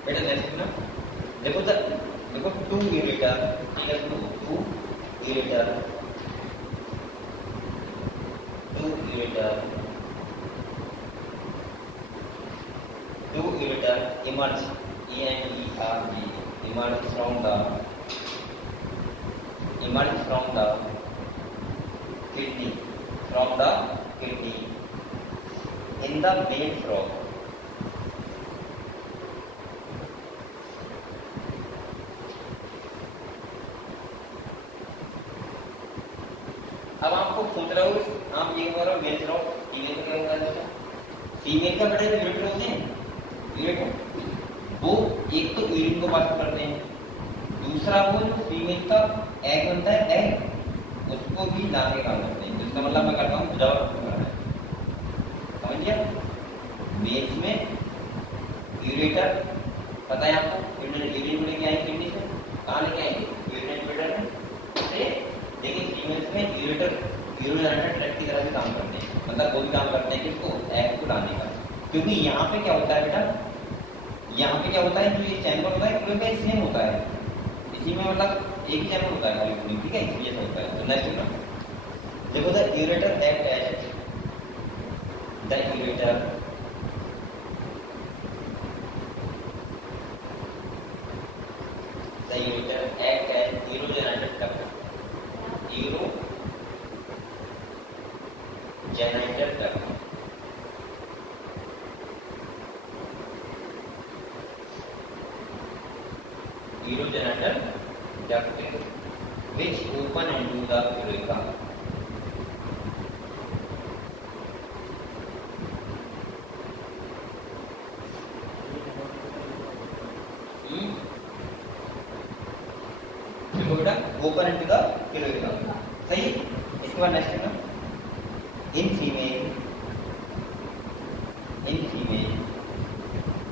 बेटा नेक्स्ट ना देखो सर, देखो 2 ureter, ठीक है, 2 ureter emerge, emerge from the kidney in the male frog. अब आपको पूछ रहा हूँ, आप ये करो मेल फ्रॉग, फीमेल का क्या होता है, फीमेल का बड़े यूरेटर होते हैं, यूरेटर वो एक तो यूरिन को पास करते हैं, दूसरा वो जो फीमेल का एग बनता है, उसको भी लाने का काम करते हैं। तो इसका मतलब मैं करता हूँ विदाउट करना है, समझ गया। बेस में यूरेटर पता है आपको, यूरिन लेके आएंगे किडनी से, कहाँ लेके आएंगे यूरिन यूरेटर में से। देखिए फीमेल्स में यूरेटर यूरिनरी ट्रैक्ट की तरह से काम करते हैं, मतलब वो भी काम करते हैं किसको, एग को लाने का। क्योंकि यहाँ पे क्या होता है बेटा, यहाँ पे क्या होता है, जो ये चैम्बर होता है क्योंकि सेम होता है, इसी में मतलब एक ही चैम्बर होता है खाली, ठीक है, इसलिए ऐसा होता है। तो नेक्स्ट ना देखो, the ureter act as the ureter act as urogenerator duct, urogenerator duct, urogenerator duct which open into the urethra. Open into the urethra, सही। इसके बाद नेक्स्ट है ना, in female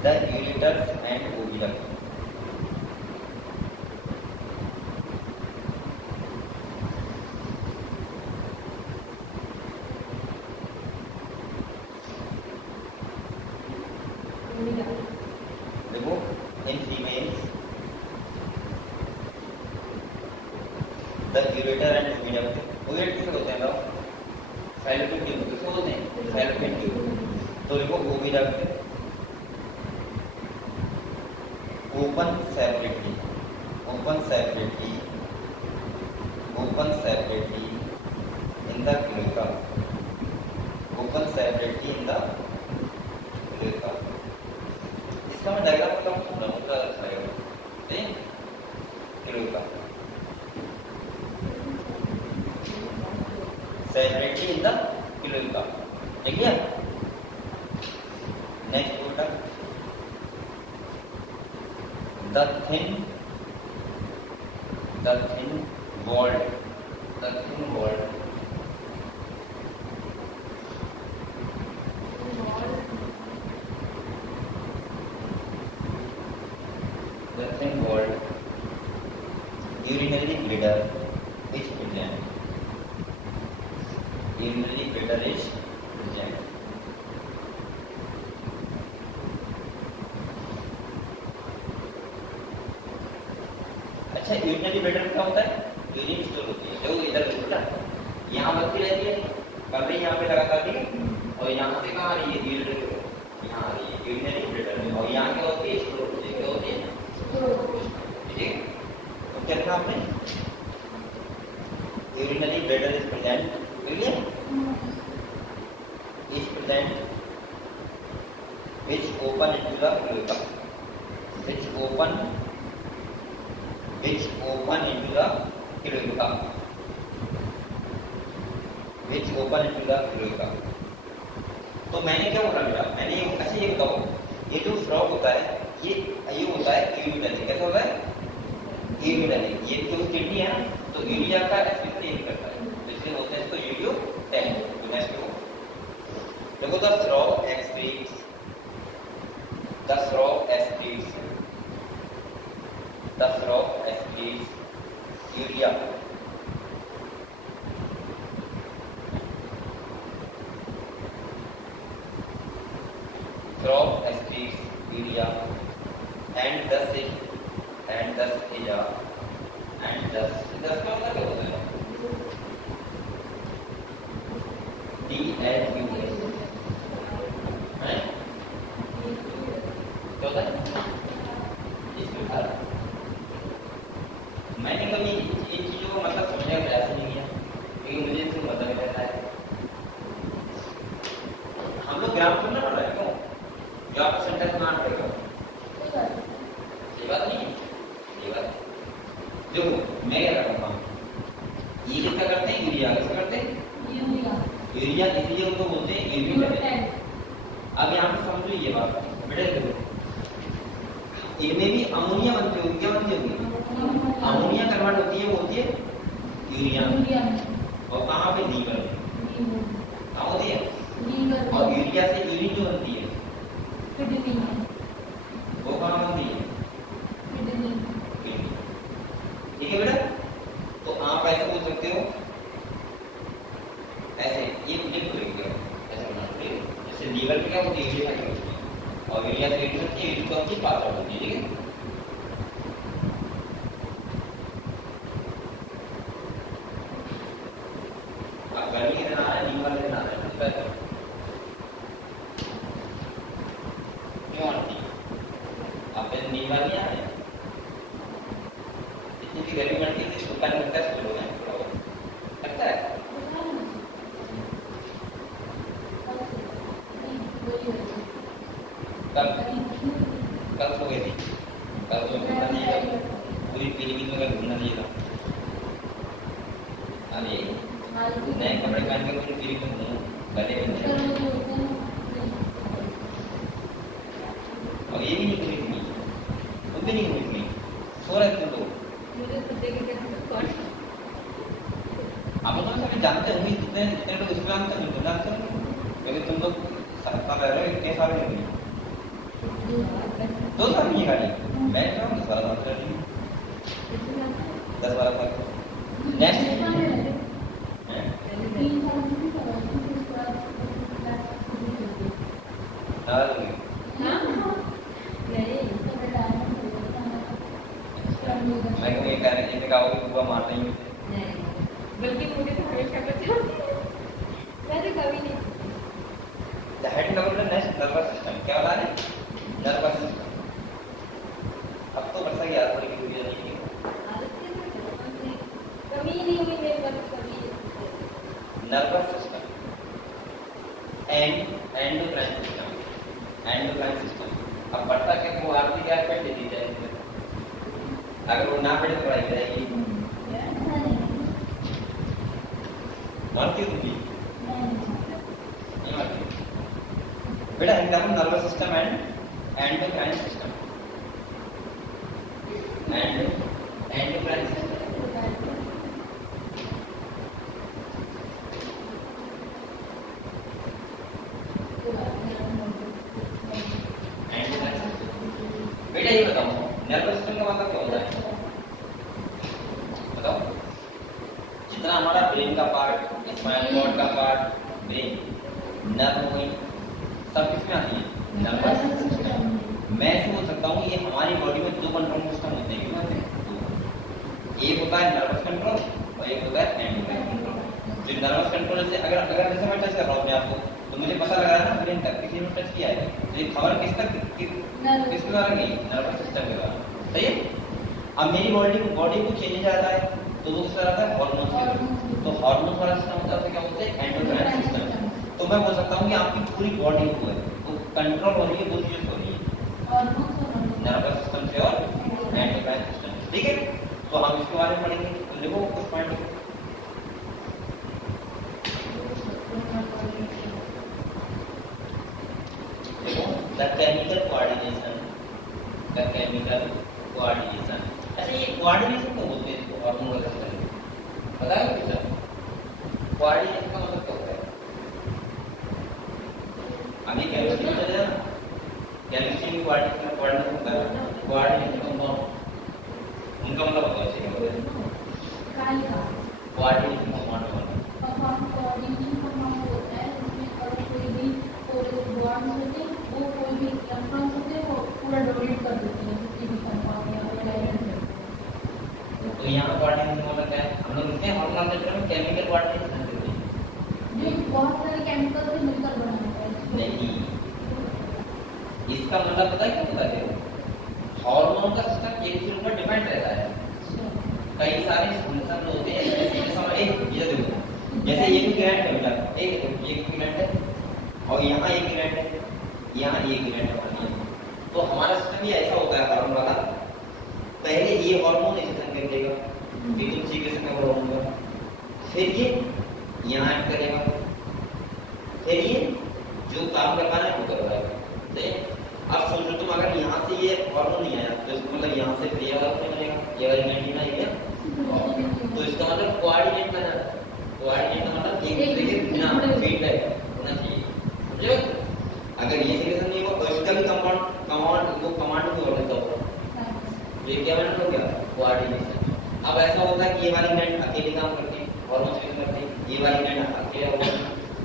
the ureters and oviduct, देखो in females the ureter and oviduct, oviduct किसे बोलते हैं, fallopian tube, किसको बोलते हैं, फैलोपियन ट्यूब। तो देखो oviduct open separately in the urethra, open separately in the urethra. इसका मैं डायग्राम बताऊं, सुनना मुझे अच्छा लगेगा, ठीक है। Urethra separately in the urethra, ठीक है। नेक्स्ट बोलता the thin walled urinary bladder is present. Urinary bladder is present. अच्छा, यूरिनरी ब्लैडर क्या होता है, यूरिन स्टोर होती है, जो इधर ना यहाँ बनती रहती है, कभी यहाँ पे लगातार, ठीक है। और यहाँ से कहाँ आ रही है, यहाँ आ रही है यूरिनरी ब्लैडर में, और यहाँ क्या होती है, स्टोर होती है, क्या होती है, ठीक है। तो क्या लिखा आपने, urinary bladder is present, clear, is present which open into the urethra, which open into the urethra, which open into the urethra। तो मैंने क्या बोला बेटा, मैंने अच्छा ये बताओ, ये जो स्राव होता है ये होता है यूरिनरी, कैसा होता है, यूरिनरी। ये जो किडनी है ना, तो यूरिया का एक्सक्रीशन ये करता है, इसलिए बोलते हैं इसको यूरियोटैक। तो नेक्स्ट देखो, द स्राव excretes urea, crop excretes urea and thus का मतलब क्या होता है, DHUS है, क्या होता है, मैंने कभी इन चीजों को मतलब समझने का प्रयास नहीं किया, लेकिन मुझे इससे मतलब रहता है। हम लोग ग्राम सुनना पड़ रहा है, क्यों ग्राम सेंटेंस में आना पड़ेगा, ये बात नहीं है, ये बात देखो मैं क्या करता हूँ, ये किसका करते हैं, यूरिया, किसका करते हैं, यूरिया, इसलिए उनको बोलते हैं यूरिया। अब यहाँ पे समझो ये बात बेटा, देखो इनमें भी अमोनिया बनती होगी, क्या बनती होगी, अमोनिया कन्वर्ट होती है, वो होती है यूरिया। और कहाँ पे लीवर कहाँ होती है? लीवर और यूरिया से यूरिन जो बनती है किडनी में, वो कहाँ बनती है? Kidney kidney. ठीक है बेटा, तो आप ऐसे बोल सकते हो, ऐसे ये मुझे ऐसे बना ठीक है। जैसे लीवर पे क्या होती है? यूरिया होती है और यूरिया से यूरिन होती है, यूरिन को आपकी पास आउट होती है। ठीक है, अब गर्मी लेना है, लीवर लेना है, क्यों आती है? आप पे लीवर नहीं आ रहे, इतनी भी गर्मी बढ़ती है, सुखा नहीं लगता है, सुख लोग हैं लगता है। कब कल सो गई थी? कल तो घूमना नहीं था, पूरी पीलीभीत में कल घूमना नहीं था। अरे नए कपड़े पहन कर पूरी पीलीभीत में घूमो, गले में नहीं। और ये भी नहीं घूमी थी, तुम भी नहीं घूमी थी, सो रहे थे तुम लोग। आप लोग सभी जानते होंगे, जितने जितने लोग इसमें जानते हैं तो जानते होंगे, क्योंकि तुम लोग सबका कह रहे हो इतने सारे नहीं घूमी। 2 साल नहीं गाड़ी, मैं क्या 10-12 साल कर रही हूँ, 10-12 साल नेक्स्ट मैं क्यों ये कह रही है कि बुआ मार रही हूँ, बल्कि मुझे तो हमेशा बचा मैं तो कभी नहीं head development next nervous system क्या बता रहे? Nervous system. अब तो वर्षा की आदत पड़ गई है, नहीं कमी नहीं हुई मेरे पास कभी। Nervous system endocrine system, endocrine system. अब वर्षा के वो आपकी क्या इफेक्ट देती है इसमें? अगर वो ना पड़े तो पढ़ाई जाएगी, मानती हो तुम? नहीं मानती बेटा, इनका नाम nervous system and endocrine system, endocrine system. बेटा ये बताओ नर्वस सिस्टम का मतलब क्या होता है? बताओ। जितना हमारा ब्रेन का पार्ट, स्पाइनल कॉर्ड का पार्ट, ब्रेन, नर्व हुई, सब किसमें आती है? Nervous system. मैं ऐसे बोल सकता हूँ ये हमारी बॉडी में 2 कंट्रोल सिस्टम होते हैं, एक होता है नर्वस कंट्रोल और एक होता है एंडोक्राइन कंट्रोल। जो नर्वस कंट्रोल से अगर जैसे मैं टच कर रहा हूँ अपने आप को, तो मुझे पता लगा ना ब्रेन तक किसी ने टच किया है, तो ये खबर किस तक किसके द्वारा गई? नर्वस सिस्टम के द्वारा। सही है। अब मेरी बॉडी को चेंज आता है तो वो किस तरह आता है? हार्मोन से। तो हार्मोन वाला सिस्टम होता है, क्या होता है? Endocrine system. तो मैं बोल सकता हूँ कि आपकी पूरी बॉडी को है तो कंट्रोल हो रही है, 2 चीजें हो रही है, नर्वस सिस्टम से और एंडोक्राइन सिस्टम। ठीक है, तो हम इसके बारे में पढ़ेंगे। तो देखो कुछ पॉइंट देखो, the chemical coordination, the chemical coordination. अच्छा ये कोऑर्डिनेशन को बोलते हैं, इसको हार्मोन का सिस्टम पता है क्या? कोऑर्डिनेशन का मतलब क्या होता है? अभी केमिस्ट्री में चले ना, केमिस्ट्री में कोऑर्डिनेशन होता है, कोऑर्डिनेशन कंपाउंड उनका मतलब होता है कोऑर्डिनेशन कंपाउंड होता है जिसमें अगर कोई भी बॉन्ड होते हैं वो कोई भी इलेक्ट्रॉन्स होते हैं वो पूरा डोनेट कर देते हैं किसी भी कंपाउंड या फिर एलिमेंट। तो यहाँ कोऑर्डिनेशन मतलब क्या है? हम लोग लिखते हैं हार्मोनल सेक्टर में केमिकल कोऑर्डिनेशन करते हैं, जो बहुत सारे केमिकल से मिलकर बना होता है। नहीं, इसका मतलब पता है क्या होता है? हार्मोन का सिस्टम एक दूसरे पर डिपेंड रहता है, कई सारे फंक्शन होते हैं। ये देखो, जैसे ये भी ग्लैंड है बेटा, एक ग्लैंड है और यहाँ एक ग्लैंड है, यहाँ एक ग्लैंड है। तो हमारा सिस्टम ही ऐसा होता है हार्मोन वाला, पहले ये हार्मोन एक्शन कर देगा, फिर दूसरी के समय हार्मोन का, फिर ये यहाँ ऐड करेगा, फिर ये जो काम करवाना है वो करवाएगा। सही। अब सोचो तुम अगर यहाँ से ये हार्मोन नहीं आया तो इसका मतलब यहाँ से ये वाला नहीं बनेगा, ये वाली ग्लैंड नहीं आएगी, तो इसका मतलब कोऑर्डिनेट बना, कोऑर्डिनेट का मतलब एक दूसरे के बिना फीडबैक होना चाहिए, समझे? अगर ये सिग्नेचर नहीं हुआ तो इसका भी कमांड को और देता होगा, ये क्या बना हो गया कोऑर्डिनेशन। अब ऐसा होता है कि ये वाली ग्लैंड अकेले काम करती है, हार्मोन सिक्रेट करती है, ये वाली ग्लैंड अकेले होगा,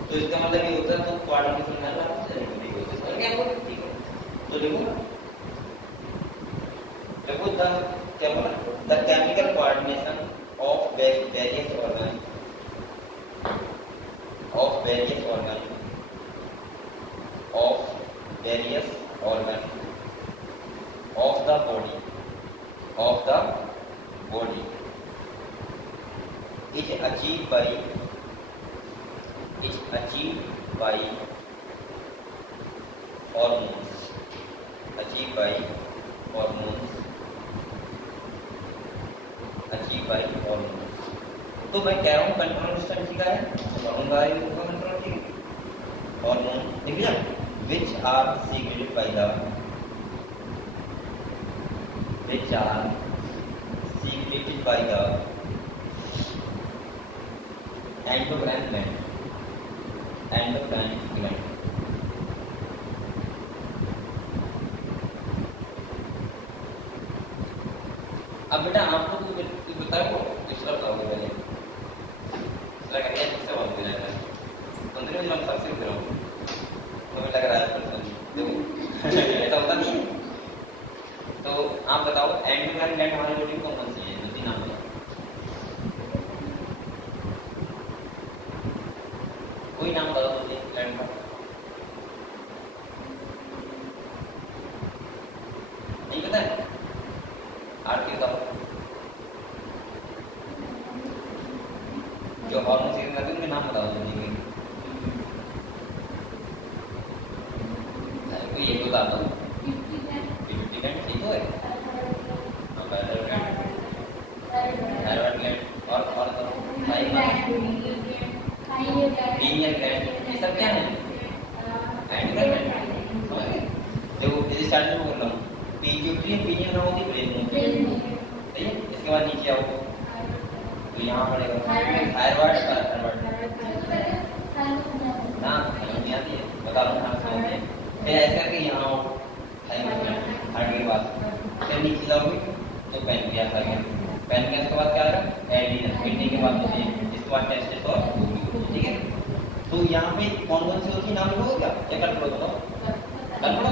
तो इसका मतलब ये होता है तो कोऑर्डिनेशन में वापस चलेगी, और क्या होगा? ठीक है, तो देखो क्या बोला, the chemical coordination of various organ of various organ of the body is achieved by hormones, तो मैं कह रहा हूँ कंट्रोल सिस्टम ठीक है, हार्मोन का कंट्रोल ठीक है, हार्मोन ठीक है, which are secreted by the endocrine gland. अब बेटा आपको कुछ बताओ, दूसरा बताओगे पहले, दूसरा कहते हैं किससे बात कर रहा है, 15 मिनट में सबसे करो, तो लग रहा है पर्सन ऐसा होता नहीं है। तो आप बताओ एंडोक्राइन ग्लैंड हमारे बॉडी में कौन सी है, दो तीन नाम बताओ, कोई नाम बताओ दो तीन ग्लैंड का, नहीं पता है? आरती बताओ, जो हार्मोन सीक्रेट करते हैं उनके नाम बताओ मुझे, कोई एक बता दो, पिट्यूटरी ग्लैंड ठीक है, थायराइड ग्लैंड और पीनियल ग्लैंड, ये सब क्या है? एंडोक्राइन ग्लैंड, समझ गए? देखो इसे स्टार्टिंग में बोल रहा हूँ, पिट्यूटरी पीनियल ना होती ब्रेन में, सही है? इसके बाद नीचे आओ तो यहाँ पड़ेगा थायराइड ना, नहीं आती है, बता रहा हूँ समझते हैं। फिर ऐसा करके यहाँ आओ हार्ट के बाद, फिर नीचे जाओगे तो पैनक्रियास आ गया, पैनक्रियास के बाद क्या आएगा? एड्रीनल, किडनी के बाद होती है, इसके बाद टेस्टिस और ओव्यूल, ठीक है? तो यहाँ पे कौन कौन सी होती है नाम लिखोगे क्या, या कंट्रोल बताओ, कंट्रोल